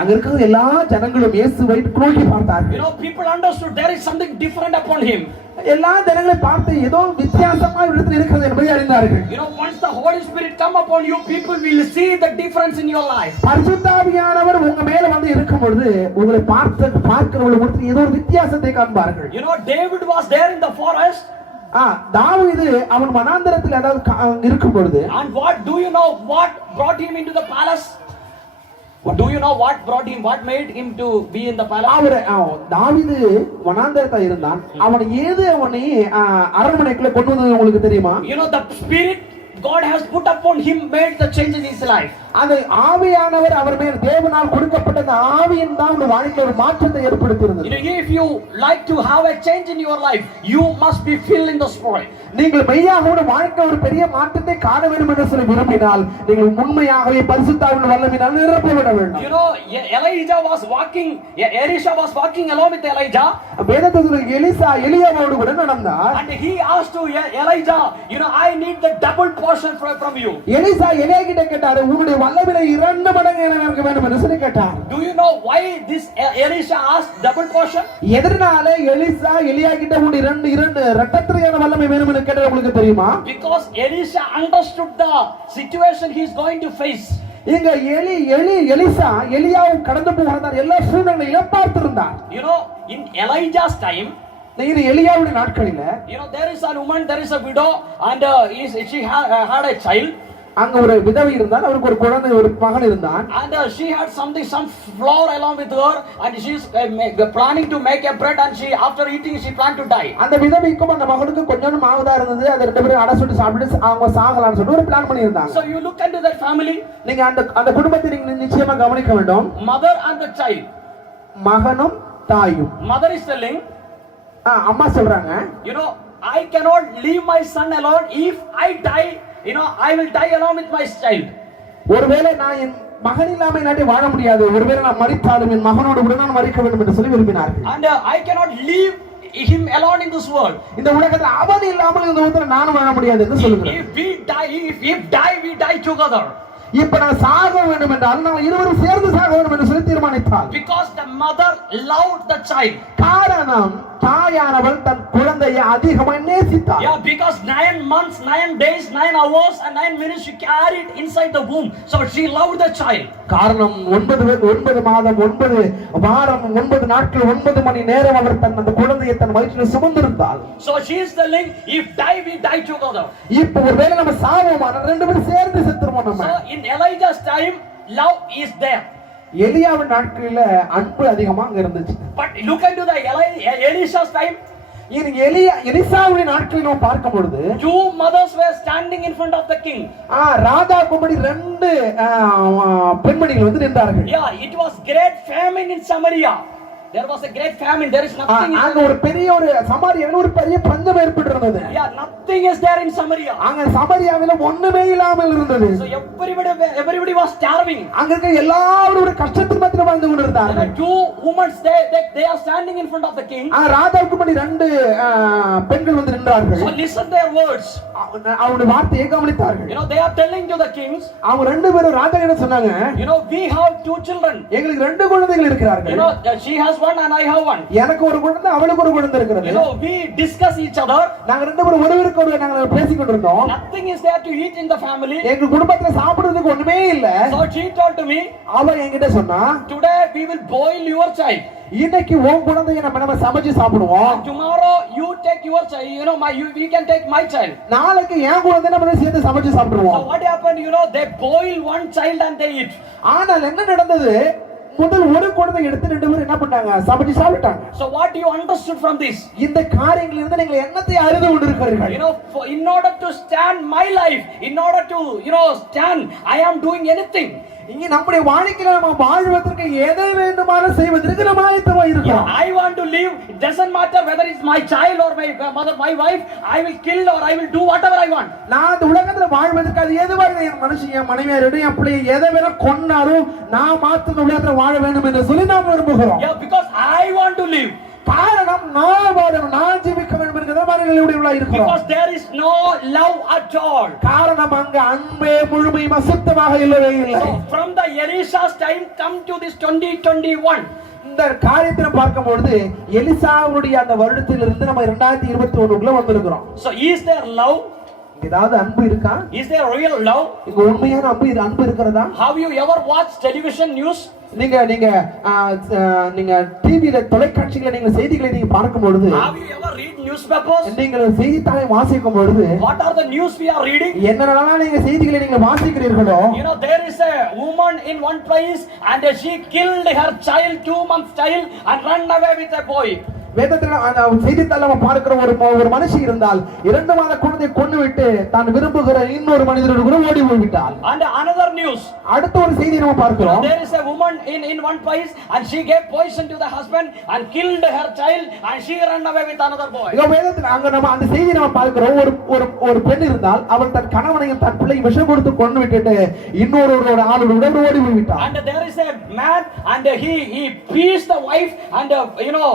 அங்க இருக்கிற எல்லா ஜனங்களும் இயேசுவை நோக்கி பார்த்தார்கள். People understood there is something different upon him. எல்லா ஜனங்களையும் பார்த்து ஏதோ வித்தியாசமா இடத்தில் இருக்கிறது என்பதை அறிந்தார்கள். Once the Holy Spirit come upon you, people will see the difference in your life. பரிசுத்த ஆவியானவர் உங்க மேல வந்து இருக்கும் பொழுது உங்களை பார்க்கிறவங்களுக்கு ஏதோ ஒரு வித்தியாசத்தை காண்பார்கள். David was there in the forest. தாவீது அவன் வனாந்தரத்தில் அதாவது இருக்கும் பொழுது and do you know what brought him into the palace? Do you know what made him to be in the palace? தாவீது வனாந்தரத்துல இருந்தான். அவனை அரண்மனைக்குள்ள கொண்டு வந்தது உங்களுக்கு தெரியுமா? The spirit God has put upon him made the change in his life. அந்த ஆவியானவர் அவர் மேல் தேவனால் கொடுக்கப்பட்ட அந்த ஆவியின் தான் உங்க வாழ்க்கையில ஒரு மாற்றத்தை ஏற்படுத்தியிருந்தது. If you like to have a change in your life, you must be filled in the Spirit. நீங்கள் மெய்யாக ஒரு வாழ்க்கை ஒரு பெரிய மாற்றத்தை காண வேண்டும் என்று சொல்லி விரும்பினால் நீங்கள் உண்மையாகவே பரிசுத்த ஆவியின் வல்லமையினால் நிரப்பப்பட வேண்டும். Elisha was walking along with Elijah. வேதத்துல எலியாவோடு கூட நடந்தார். And he asked to Elijah, I need the double portion from you. எலியா கிட்ட கேட்டாரு, உன்னுடைய வல்லமையில 2 மடங்கு எனக்கு வேண்டும் என்று சொல்லி கேட்டார். Do you know why this Elisha asked double portion? எதனால எலியா கிட்ட உன்னுடைய 2 இரட்டத்திரையான வல்லமை வேண்டும் என்று கேட்டது உங்களுக்கு தெரியுமா? Because Elisha understood the situation he is going to face. இங்க எலியாவு கடந்து போகிறத எல்லா சூழ்நிலையிலும் பார்த்திருந்தார். In Elijah's time, எலியாவுடைய நாட்களில there is a woman, there is a widow and she had a child. அங்க ஒரு விதவை இருந்தால், அவருக்கு ஒரு குழந்தை, ஒரு மகன் இருந்தான். And she had some flour along with her, and she's planning to make a bread, and she after eating she planned to die. அந்த விதவைக்கும் அந்த மகனுக்கும் கொஞ்சம் மாவுதா இருந்தது. அது ரெண்டு பேரும் அடை சுட்டு சாப்பிட்டு அவங்க சாகலாம்னு சொல்லிட்டு ஒரு பிளான் பண்ணி இருந்தாங்க. So you look into that family. நீங்க அந்த குடும்பத்தை நீங்க நிச்சயமா கவனிக்க வேண்டும். Mother and the child. மகனும் தாயும். Mother is telling, அம்மா சொல்றாங்க, you know, I cannot leave my son alone. If I die, you know, I will die along with my child. ஒருவேளை நான் என் மகன் இல்லாம நாட்டை வாழ முடியாது, ஒருவேளை நான் மரித்தாலும் என் மகனோடு கூட நான் மரிக்க வேண்டும் என்று சொல்லி விரும்பினார்கள். And I cannot leave him alone in this world. இந்த உலகத்துல அவன் இல்லாமல் இந்த உலகத்துல நானும் வாழ முடியாது என்று சொல்லுகிறார். If we die, we die together. இப்ப நான் சாக வேண்டும் என்றால் நாம் இருவரும் சேர்ந்து சாக வேண்டும் என்று சொல்லி தீர்மானித்தார். Because the mother loved the child. காரணம் தாயானவள் தன் குழந்தையை அதிகமாக நேசித்தார். Yeah, because 9 months, 9 days, 9 hours and 9 minutes she carried inside the womb. So she loved the child. காரணம் 9 மாதம் 9 வாரம் 9 நாட்கள் 9 மணி நேரம் அவர் தன் அந்த குழந்தையை தன் வயிற்றில் சுமந்திருந்தாள். So she is telling, if die we die together. இப்போ ஒருவேளை நம்ம சாவோமா, ரெண்டு பேரும் சேர்ந்து செத்துறோம் நம்ம. So in Elijah's time love is there. எலியாவின் நாட்களில அன்பு அதிகமா அங்க இருந்துச்சு. But look into the Elisha's time. எலிசாவுடைய நாட்களில் நாம் பார்க்கும் பொழுது two mothers were standing in front of the king. ராஜாவுக்கு முன்னாடி ரெண்டு பெண்மணிகள் வந்து நின்றார்கள். Yeah, it was great famine in Samaria. There was a great famine. There is nothing. அங்க ஒரு பெரிய ஒரு சமாரியாவில ஒரு பெரிய பஞ்சம் ஏற்பட்டிருந்தது. Yeah, nothing is there in Samaria. அங்க சமாரியாவில ஒண்ணுமே இல்லாமல் இருந்தது. So everybody was starving. அங்க இருக்க எல்லாரும் ஒரு கஷ்டத்துக்கு மத்தியில வாழ்ந்து கொண்டிருந்தார்கள். Two women they are standing in front of the king. ராஜாவுக்கு முன்னாடி ரெண்டு பெண்கள் வந்து நின்றார்கள். So listen their words. அவருடைய வார்த்தையை கவனித்தார்கள். You know, they are telling to the kings. அவங்க ரெண்டு பேரும் ராஜா கிட்ட சொன்னாங்க, you know, we have two children. எங்களுக்கு ரெண்டு குழந்தைகள் இருக்கிறார்கள். You know, she has one and I have one. எனக்கு ஒரு குழந்தை, அவளுக்கு ஒரு குழந்தை இருக்கிறது. You know, we discuss each other. நாங்க ரெண்டு பேரும் ஒருவருக்கு ஒருவர் நாங்க பேசிக் கொண்டிருந்தோம். Nothing is there to eat in the family. எங்க குடும்பத்துல சாப்பிடுறதுக்கு ஒண்ணுமே இல்ல. So she told to me, அவ என்கிட்ட சொன்னா, today we will boil your child. இன்னைக்கு உன் குழந்தையை நம்ம சமைச்சு சாப்பிடுவோம். Tomorrow you take your child. You know, we can take my child. நாளைக்கு என் குழந்தையை நம்ம சேர்த்து சமைச்சு சாப்பிடுவோம். So what happened? You know, they boil one child and they eat. ஆனால் என்ன நடந்தது? முதல் ஒரு குழந்தை எடுத்து ரெண்டு பேரும் என்ன பண்ணாங்க? சமைச்சு சாப்பிட்டாங்க. So what you understood from this? இந்த காரியங்களில் இருந்து நீங்கள் என்னத்தை அறிந்து கொண்டிருக்கிறீர்கள்? You know, in order to stand my life, in order to, you know, stand, I am doing anything. இங்க நம்முடைய வாழ்க்கையில நம்ம வாழ்வதற்கு எதை வேண்டுமானாலும் செய்வதற்கு நம்ம ஆயத்தமா இருக்கிறோம். I want to live. It doesn't matter whether it's my child or my mother, my wife. I will kill or I will do whatever I want. நான் இந்த உலகத்துல வாழ்வதற்கு அது எதுவா என் மனுஷன், என் மனைவியாரோட அப்படி எதை வேணா கொன்னாலும் நான் மாத்திர உலகத்துல வாழ வேண்டும் என்று சொல்லி நாம் விரும்புகிறோம். Yeah, because I want to live. காரணம் நான் வாழணும், நான் ஜீவிக்க வேண்டும் என்கிற மனநிலையோட இருக்கிறோம். Because there is no love at all. காரணம் அங்க அன்பே முழுமையும் சுத்தமாக இல்லவே இல்லை. So from the Elisha's time come to this 2021. இந்த காரியத்தை பார்க்கும்போது எலிசாவுடைய அந்த வருடத்திலிருந்து நம்ம 2021க்குள்ள வந்திருக்கிறோம். So is there love? ஏதாவது அன்பு இருக்கா? Is there real love? இங்க உண்மையான அன்பு இருக்கிறதா? Have you ever watched television news? நீங்க டிவில தொலைக்காட்சியில நீங்க செய்திகளை நீங்க பார்க்கும் பொழுது, have you ever read newspapers? நீங்கள் செய்தித்தாளை வாசிக்கும் பொழுது, what are the news we are reading? என்னென்னலாம் நீங்க செய்திகளை நீங்க வாசிக்கிறீர்களோ, you know, there is a woman in one place and she killed her child, 2 months child, and ran away with a boy. வேதத்தில் செய்தித்தாள் நம்ம பார்க்கிற ஒரு மனுஷி இருந்தால் 2 மாத குழந்தையை கொன்னுவிட்டு தான் விரும்புகிற இன்னொரு மனிதரோடு கூட ஓடி போய்விட்டாள். And another news, அடுத்த ஒரு செய்தி நம்ம பார்க்கிறோம். There is a woman in one place and she gave poison to the husband and killed her child and she ran away with another boy. இந்த வேதத்தில் அங்க நம்ம அந்த செய்தி நம்ம பார்க்கிறோம். ஒரு பெண் இருந்தால் அவள் தன் கணவனையும் தன் பிள்ளையை விஷம் கொடுத்து கொன்று விட்டுட்டு இன்னொரு ஆளோட ஓடி போய்விட்டாள். And there is a man and he pierced the wife and you know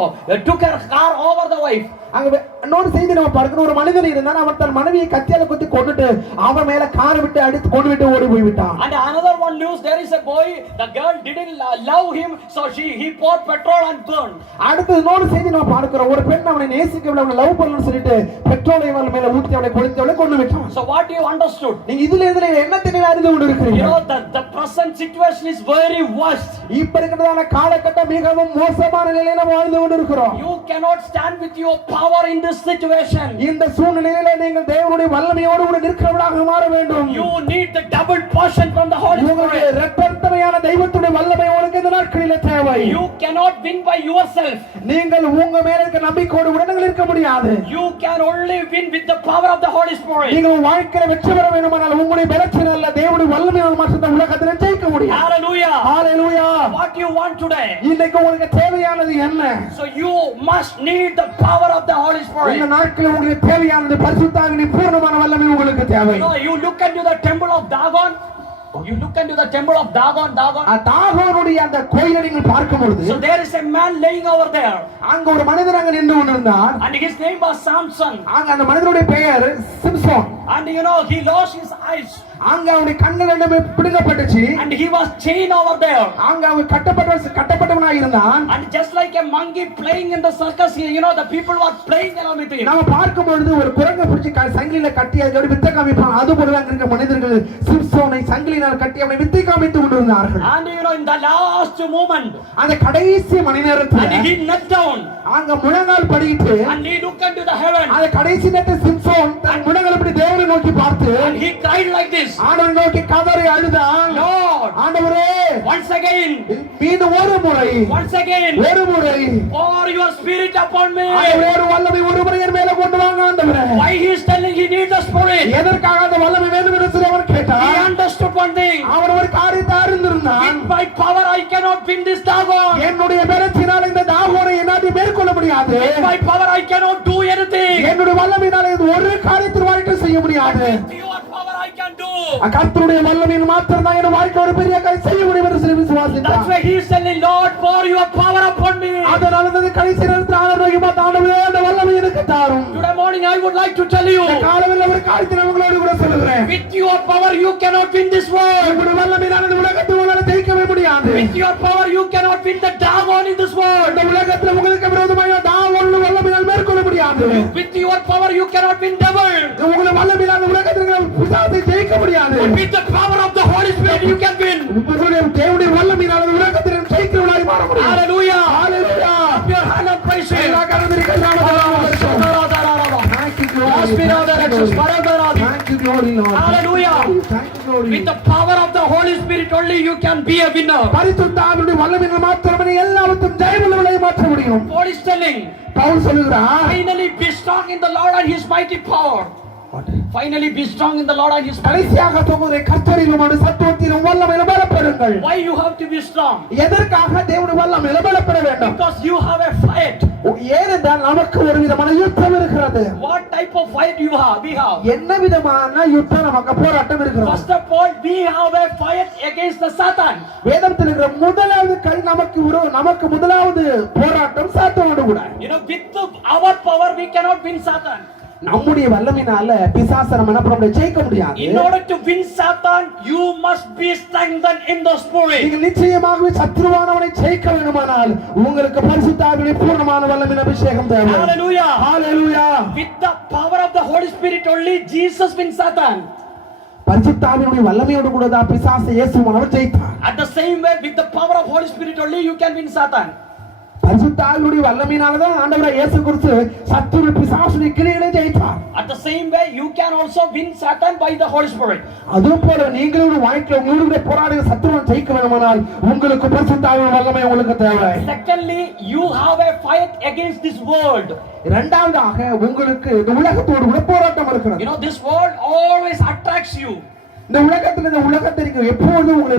took her car over the wife. அங்க இன்னொரு செய்தி நம்ம பார்க்கிறோம். ஒரு மனிதன் இருந்தான், அவன் தன் மனைவியை கத்தியால குத்தி கொன்னுட்டு அவன் மேல காரை விட்டு அடித்து கொண்டு விட்டு ஓடி போய் விட்டான். And another one news, there is a boy, the girl didn't love him, so he poured petrol and burned. அடுத்து இன்னொரு செய்தி நம்ம பார்க்கிறோம். ஒரு பெண் அவனை நேசிக்கவில்லை, அவனை லவ் பண்ணனும்னு சொல்லிட்டு பெட்ரோலை அவள் மேல ஊத்தி அவளை கொளுத்தி அவளை கொண்டு விட்டான். So what you understood? நீங்க இதுல என்ன தெரியல அறிந்து கொண்டிருக்கிறீங்க? You know, the present situation is very worst. இப்ப இருக்கிறதான காலகட்டம் மிகவும் மோசமான நிலையில வாழ்ந்து கொண்டிருக்கிறோம். You cannot stand with your power. power in this situation. இந்த சூழ்நிலையில நீங்கள் தேவனுடைய வல்லமையோடு கூட நிற்கிறவர்களாக மாற வேண்டும். You need the double portion from the Holy உங்களுடைய Spirit. இரட்டத்தனையான தெய்வத்துடைய வல்லமை உங்களுக்கு இந்த நாட்களிலே தேவை. You cannot win by yourself. நீங்கள் உங்க மேல இருக்க நம்பிக்கையோடு கூட நீங்கள் இருக்க முடியாது. You can only win with the power of the Holy Spirit. நீங்கள் வாழ்க்கையில வெற்றி பெற வேண்டுமானால் உங்களுடைய பலத்தினால் அல்ல, தேவனுடைய வல்லமையால் மட்டும்தான் உலகத்திலே ஜெயிக்க முடியும். Hallelujah. Hallelujah. What you want today? இன்னைக்கு உங்களுக்கு தேவையானது என்ன? So you must need the power of the Holy இந்த Spirit. நாட்களில் உங்களுக்கு தேவையானது பரிசுத்தாவின் பூரணமான வல்லமை உங்களுக்கு தேவை. You know, you look into the temple of Dagon. You look into the temple of Dagon. தாகோனுடைய அந்த கோயிலை நீங்கள் பார்க்கும் பொழுது So there is a man laying over there. அங்க ஒரு மனிதன் அங்க நின்று கொண்டிருந்தார். And his name was Samson. அங்க அந்த மனிதனுடைய பெயர் Samson. And you know, he lost his eyes. அங்க அவனுடைய கண்கள் ரெண்டுமே பிடுங்கப்பட்டுச்சு. And he was chained over there. அங்க அவன் கட்டப்பட்டவனாக இருந்தான். And just like a monkey playing in the circus here, you know, the people were playing along with him. நாம பார்க்கும் பொழுது ஒரு குரங்கை பிடிச்சு சங்கிலியில கட்டி அதோட வித்தை காமிப்பான். அது போல அங்க இருக்க மனிதர்கள் சிம்சோனை சங்கிலியினால் கட்டி அவனை வித்தை காமித்து கொண்டிருந்தார்கள். And you know, in the last moment, அந்த கடைசி மணி நேரத்துல and he knelt down. அங்க முழங்கால் படியிட்டு And he looked into the heaven. அந்த கடைசி நேரத்தில் சிம்சோன் தன் முழங்கால் இப்படி தேவனை நோக்கி பார்த்து And he cried like this. ஆண்டவரை நோக்கி கதறி அழுதான். Lord, ஆண்டவரே, once again, மீண்டும் ஒரு முறை ஒரு முறை pour your spirit upon me. ஆண்டவரே, ஒரு வல்லமை ஒரு முறை என் மேல கொண்டு வாங்க ஆண்டவரே. Why he is telling he needs the spirit? எதற்காக அந்த வல்லமை வேண்டும் என்று சொல்லி அவர் கேட்டார். He understood one thing. அவர் ஒரு காரியத்தை அறிந்திருந்தான். With my power I cannot win this Dagon. என்னுடைய பலத்தினால் இந்த தாகோனை என்னால் மேற்கொள்ள முடியாது. With my power I cannot do anything. என்னுடைய வல்லமையினால் இது ஒரு காரியத்தை வாழ்க்கை செய்ய முடியாது. With your power I can do. கர்த்தருடைய வல்லமையின் மாத்திரம் தான் என் வாழ்க்கை ஒரு பெரிய காரியம் செய்ய முடியும் என்று சொல்லி விசுவாசித்தார். That's why he is telling, Lord, pour your power upon me. அதனால இந்த கடைசி நேரத்தில் ஆண்டவரை பார்த்து, ஆண்டவரே, அந்த வல்லமை எனக்கு தாரும். Today morning I would like to tell you, இந்த காலையில் ஒரு காரியத்தை நான் உங்களோடு கூட சொல்லுகிறேன். with your power you cannot win this world. உங்களுடைய வல்லமையினால் இந்த உலகத்தை உங்களால் ஜெயிக்கவே முடியாது. With your power you cannot win the Dagon in this world. இந்த உலகத்தில் உங்களுக்கு விரோதமாக தாவொரு வல்லமையினால் மேற்கொள்ள முடியாது. With your power you cannot win devil. உங்களுடைய வல்லமையினால் உலகத்தில் பிசாசை ஜெயிக்க முடியாது. With the power of the Holy Spirit you can win. உங்களுடைய தேவனுடைய வல்லமையினால் உலகத்தில் ஜெயிக்கிறவர்களாய் மாற முடியும். Hallelujah. Hallelujah. Clap your hand and praise him. எல்லா கரங்களிலும் நாமத்தை Thank you, glory. Thank you, glory, Lord. Hallelujah. Thank you, glory. With the power of the Holy Spirit only you can be a winner. பரிசுத்த ஆவியுடைய வல்லமையினால் மாத்திரமே எல்லாவற்றையும் ஜெயமுள்ளவர்களாய் மாற்ற முடியும். Paul is telling, Pavul சொல்கிறார், finally be strong in the Lord and his mighty power. Finally be strong in the Lord and his mighty power. கடைசியாக சொல்கிறே, கர்த்தரிலும் அவருடைய சத்துவத்திலும் வல்லமையிலும் பலப்படுங்கள். Why you have to be strong? எதற்காக தேவனுடைய வல்லமையிலும் பலப்பட வேண்டும்? Because you have a fight. ஏனென்றால் நமக்கு ஒரு விதமான யுத்தம் இருக்கிறது. What type of fight you have? We have. என்ன விதமான யுத்தம் நமக்கு போராட்டம் இருக்கிறது? First of all, we have a fight against the Satan. வேதத்தில் இருக்கிற முதலாவது நமக்கு முதலாவது போராட்டம் சாத்தானோடு கூட. You know, with our power we cannot win Satan. நம்முடைய வல்லமையினால பிசாசை நம்ம ஜெயிக்க முடியாது. In order to win Satan, you must be strengthened in the spirit. நீங்கள் நிச்சயமாகவே சத்ருவானவனை ஜெயிக்க வேண்டுமானால் உங்களுக்கு பரிசுத்த ஆவியுடைய பூரணமான வல்லமையின் அபிஷேகம் தேவை. Hallelujah. Hallelujah. With the power of the Holy Spirit only Jesus wins Satan. பரிசுத்த ஆவியுடைய வல்லமையோடு கூட தான் பிசாசை இயேசுவானவர் ஜெயித்தார். At the same way, with the power of Holy Spirit only you can win Satan. பரிசுத்த ஆவியுடைய வல்லமையினால தான் ஆண்டவராகிய இயேசு கிறிஸ்து சத்துரு பிசாசுடைய கிரியைகளை ஜெயித்தார். At the same way, you can also win Satan by the Holy Spirit. அதுபோல நீங்களும் வாழ்க்கையில உங்களுடைய போராடுகிற சத்துருவை ஜெயிக்க வேண்டுமானால் உங்களுக்கு பரிசுத்த ஆவியுடைய வல்லமை உங்களுக்கு தேவை. Secondly, you have a fight against this world. இரண்டாவதாக உங்களுக்கு இந்த உலகத்தோடு கூட போராட்டம் இருக்கிறது. You know, this world always attracts you. இந்த உலகத்திற்கு எப்பொழுதும் உங்களை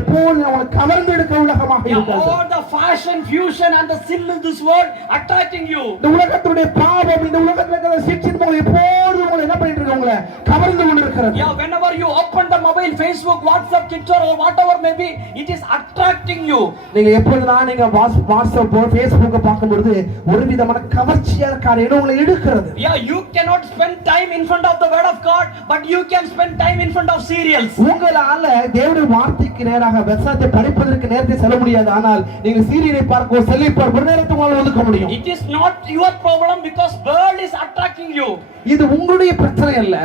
கவர்ந்து எடுக்க உலகமாக இருக்கிறது. All the fashion, fusion and the sin in this world attracting you. இந்த உலகத்துடைய பாவம், இந்த உலகத்துல இருக்கிற சிற்றின்பங்கள் எப்பொழுதும் உங்களை என்ன பண்ணிட்டு இருக்கு, உங்களை கவர்ந்து கொண்டிருக்கிறது. Yeah, whenever you open the mobile, Facebook, WhatsApp, Twitter or whatever may be, it is attracting you. நீங்க எப்பொழுதெல்லாம் நீங்க வாட்ஸ்அப் Facebook பார்க்கும்போது ஒரு விதமான கவர்ச்சியான காரியம் உங்களை எடுக்கிறது. Yeah, you cannot spend time in front of the word of God, but you can spend time in front of serials. உங்களால தேவனுடைய வார்த்தைக்கு நேராக வசனத்தை படிப்பதற்கு நேரத்தை செல்ல முடியாது. ஆனால் நீங்க சீரியலை பார்க்க செல்லை பார்க்க நேரத்தை உங்களால ஒதுக்க முடியும். It is not your problem because world is attracting you. இது உங்களுடைய பிரச்சனை அல்ல,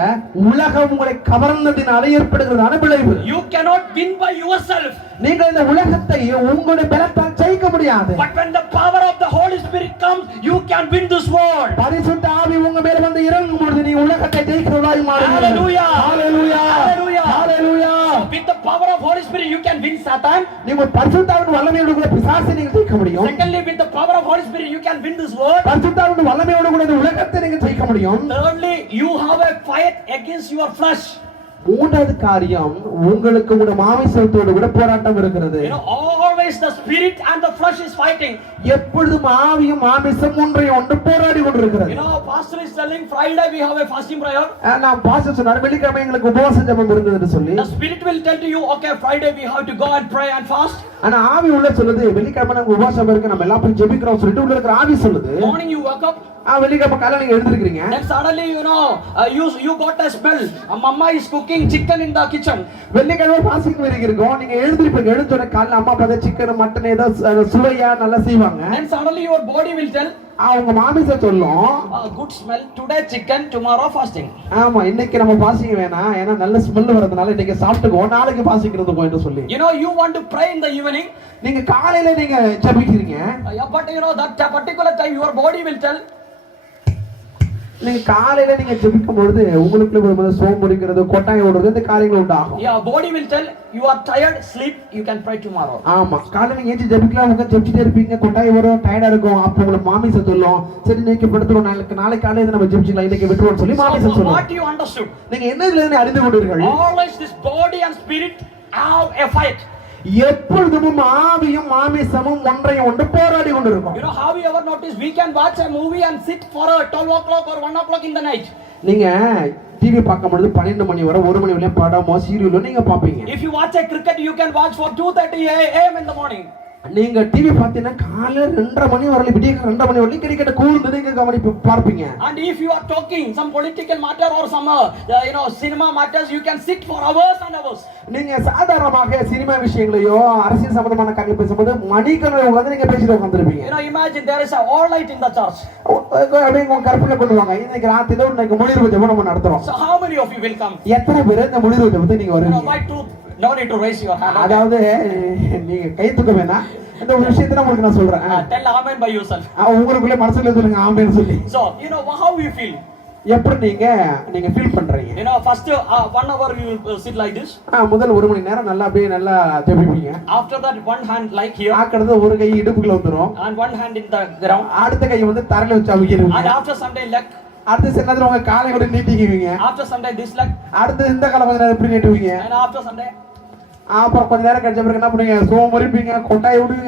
உலகம் உங்களை கவர்ந்ததினால ஏற்படுகிறதான விளைவு. You cannot win by yourself. நீங்கள் இந்த உலகத்தை உங்களுடைய பலத்தால் ஜெயிக்க முடியாது. But when the power of the Holy Spirit comes, you can win this world. பரிசுத்த ஆவி உங்க மேல வந்து இறங்கும் பொழுது நீ உலகத்தை ஜெயிக்கிறவராய் மாறுவீர்கள். Hallelujah. Hallelujah. Hallelujah. Hallelujah. With the power of Holy Spirit, you can win Satan. நீங்க பரிசுத்த ஆவியின் வல்லமையோடு கூட பிசாசை நீங்க ஜெயிக்க முடியும். Secondly, with the power of Holy Spirit, you can win this world. பரிசுத்த ஆவியின் வல்லமையோடு கூட இந்த உலகத்தை நீங்க ஜெயிக்க முடியும். Thirdly, you have a fight against your flesh. மூன்றாவது காரியம் உங்களுக்கு உங்க மாமிசத்தோடு கூட போராட்டம் இருக்கிறது. You know, always the spirit and the flesh is fighting. எப்பொழுதும் ஆவியும் மாமிசம் ஒன்றை ஒன்று போராடி கொண்டிருக்கிறது. You know, pastor is telling Friday we have a fasting prayer. நான் பாஸ்டர் சொன்னார் வெள்ளிக்கிழமை எங்களுக்கு உபவாச ஜெபம் இருந்ததுன்னு சொல்லி. The spirit will tell to you, okay, Friday we have to go and pray and fast. ஆனா ஆவி உள்ள சொல்லுது வெள்ளிக்கிழமை நமக்கு உபவாசம் இருக்கு நம்ம எல்லாம் போய் ஜெபிக்கிறோம் சொல்லிட்டு உள்ள இருக்கிற ஆவி சொல்லுது. Morning you wake up. வெள்ளிக்கிழமை காலையில நீங்க எழுந்திருக்கீங்க. Then suddenly you know you got a smell. Mama is cooking chicken in the kitchen. வெள்ளிக்கிழமை பாசிங் வரைக்கும் இருக்கும். நீங்க எழுந்திருப்பீங்க. எழுந்தோட காலைல அம்மா பார்த்தா சிக்கன் மட்டன் ஏதோ சுவையா நல்லா செய்வாங்க. Then suddenly your body will tell, அவங்க மாமிசம் சொல்லும், good smell, today chicken, tomorrow fasting. ஆமா இன்னைக்கு நம்ம பாசிங் வேணாம் ஏன்னா நல்ல ஸ்மெல் வரதுனால இன்னைக்கு சாப்பிட்டுக்குவோம் நாளைக்கு பாசிங் இருந்து சொல்லி. You know you want to pray in the evening. நீங்க காலையில நீங்க ஜெபிக்கிறீங்க. But you know that particular time your body will tell. நீங்க காலையில நீங்க ஜெபிக்கும் பொழுது உங்களுக்குள்ள ஒரு சோம்பு இருக்கிறது கொட்டாய் ஓடுறது இந்த காரியங்கள் உண்டாகும். Yeah, body will tell you are tired, sleep, you can pray tomorrow. ஆமா காலையில நீங்க ஏஞ்சி ஜெபிக்கலாம் உங்க ஜெபிச்சிட்டே இருப்பீங்க கொட்டாய் வரும் டயர்டா இருக்கும் அப்ப உங்களுக்கு மாமிசம் சொல்லும் சரி இன்னைக்கு படுத்துறோம் நாளைக்கு காலையில நம்ம ஜெபிச்சிக்கலாம் இன்னைக்கு விட்டுறோம் சொல்லி மாமிசம் சொல்லும். What you understood? நீங்க என்னதுல இருந்து அறிந்து கொண்டீர்கள்? Always this body and spirit have a fight. எப்பொழுதும் ஆவியும் மாமிசமும் ஒன்றை ஒன்று போராடி கொண்டிருக்கும். You know how you ever notice we can watch a movie and sit for 12 o'clock or 1 o'clock in the night. நீங்க டிவி பார்க்கும் பொழுது 12 மணி வரை 1 மணி வரையும் படமோ சீரியலோ நீங்க பாப்பீங்க. If you watch a cricket you can watch for 2:30 a.m. in the morning. நீங்க TV பார்த்தீங்கன்னா காலையில 2:30 மணி வரை விடிய 2:30 மணி வரை கிரிக்கெட் கூர்ந்து நீங்க கவனிப்பு பார்ப்பீங்க. And if you are talking some political matter or some cinema matters you can sit for hours and hours. நீங்க சாதாரணமாக சினிமா விஷயங்களையோ அரசியல் சம்பந்தமான காரியங்களை பேசும்போது மணிக்கணக்கில் உட்கார்ந்து நீங்க பேசிட்டு உட்கார்ந்திருப்பீங்க. You know imagine there is a all light in the church. அப்படியே உங்க கற்பனை பண்ணுவாங்க இன்னைக்கு ராத்திரில இன்னைக்கு முழிவு ஜெபம் நம்ம நடத்துறோம். So how many of you will come? எத்தனை பேர் இந்த முழிவு ஜெபத்துக்கு நீங்க வருவீங்க? Why to no need to raise your hand. அதாவது நீங்க கை தூக்க வேணாம் இந்த ஒரு விஷயத்தை உங்களுக்கு நான் சொல்றேன். Tell amen by yourself. உங்களுக்குள்ளே மனசுல சொல்லுங்க ஆமென் சொல்லி. So you know how you feel. எப்படி நீங்க ஃபீல் பண்றீங்க? You know first 1 hour you will sit like this. முதல் 1 மணி நேரம் நல்லா அப்படியே நல்லா ஜெபிப்பீங்க. After that one hand like here. ஆக்கறது ஒரு கை இடுப்புக்குள்ள வந்துரும். And one hand in the ground. அடுத்த கை வந்து தரையில வச்சு அமுக்கிடுவீங்க. And after some day leg. அடுத்த சில நேரத்துல உங்க காலை கூட நீட்டிக்குவீங்க. After some day this leg. அடுத்து இந்த காலை கொஞ்ச நேரம் இப்படி நீட்டுவீங்க. And after some day அப்புறம் கொஞ்ச நேரம் கழிச்ச பிறகு என்ன பண்ணுவீங்க சோம்பேறிப்பீங்க கொட்டாய் விடுவீங்க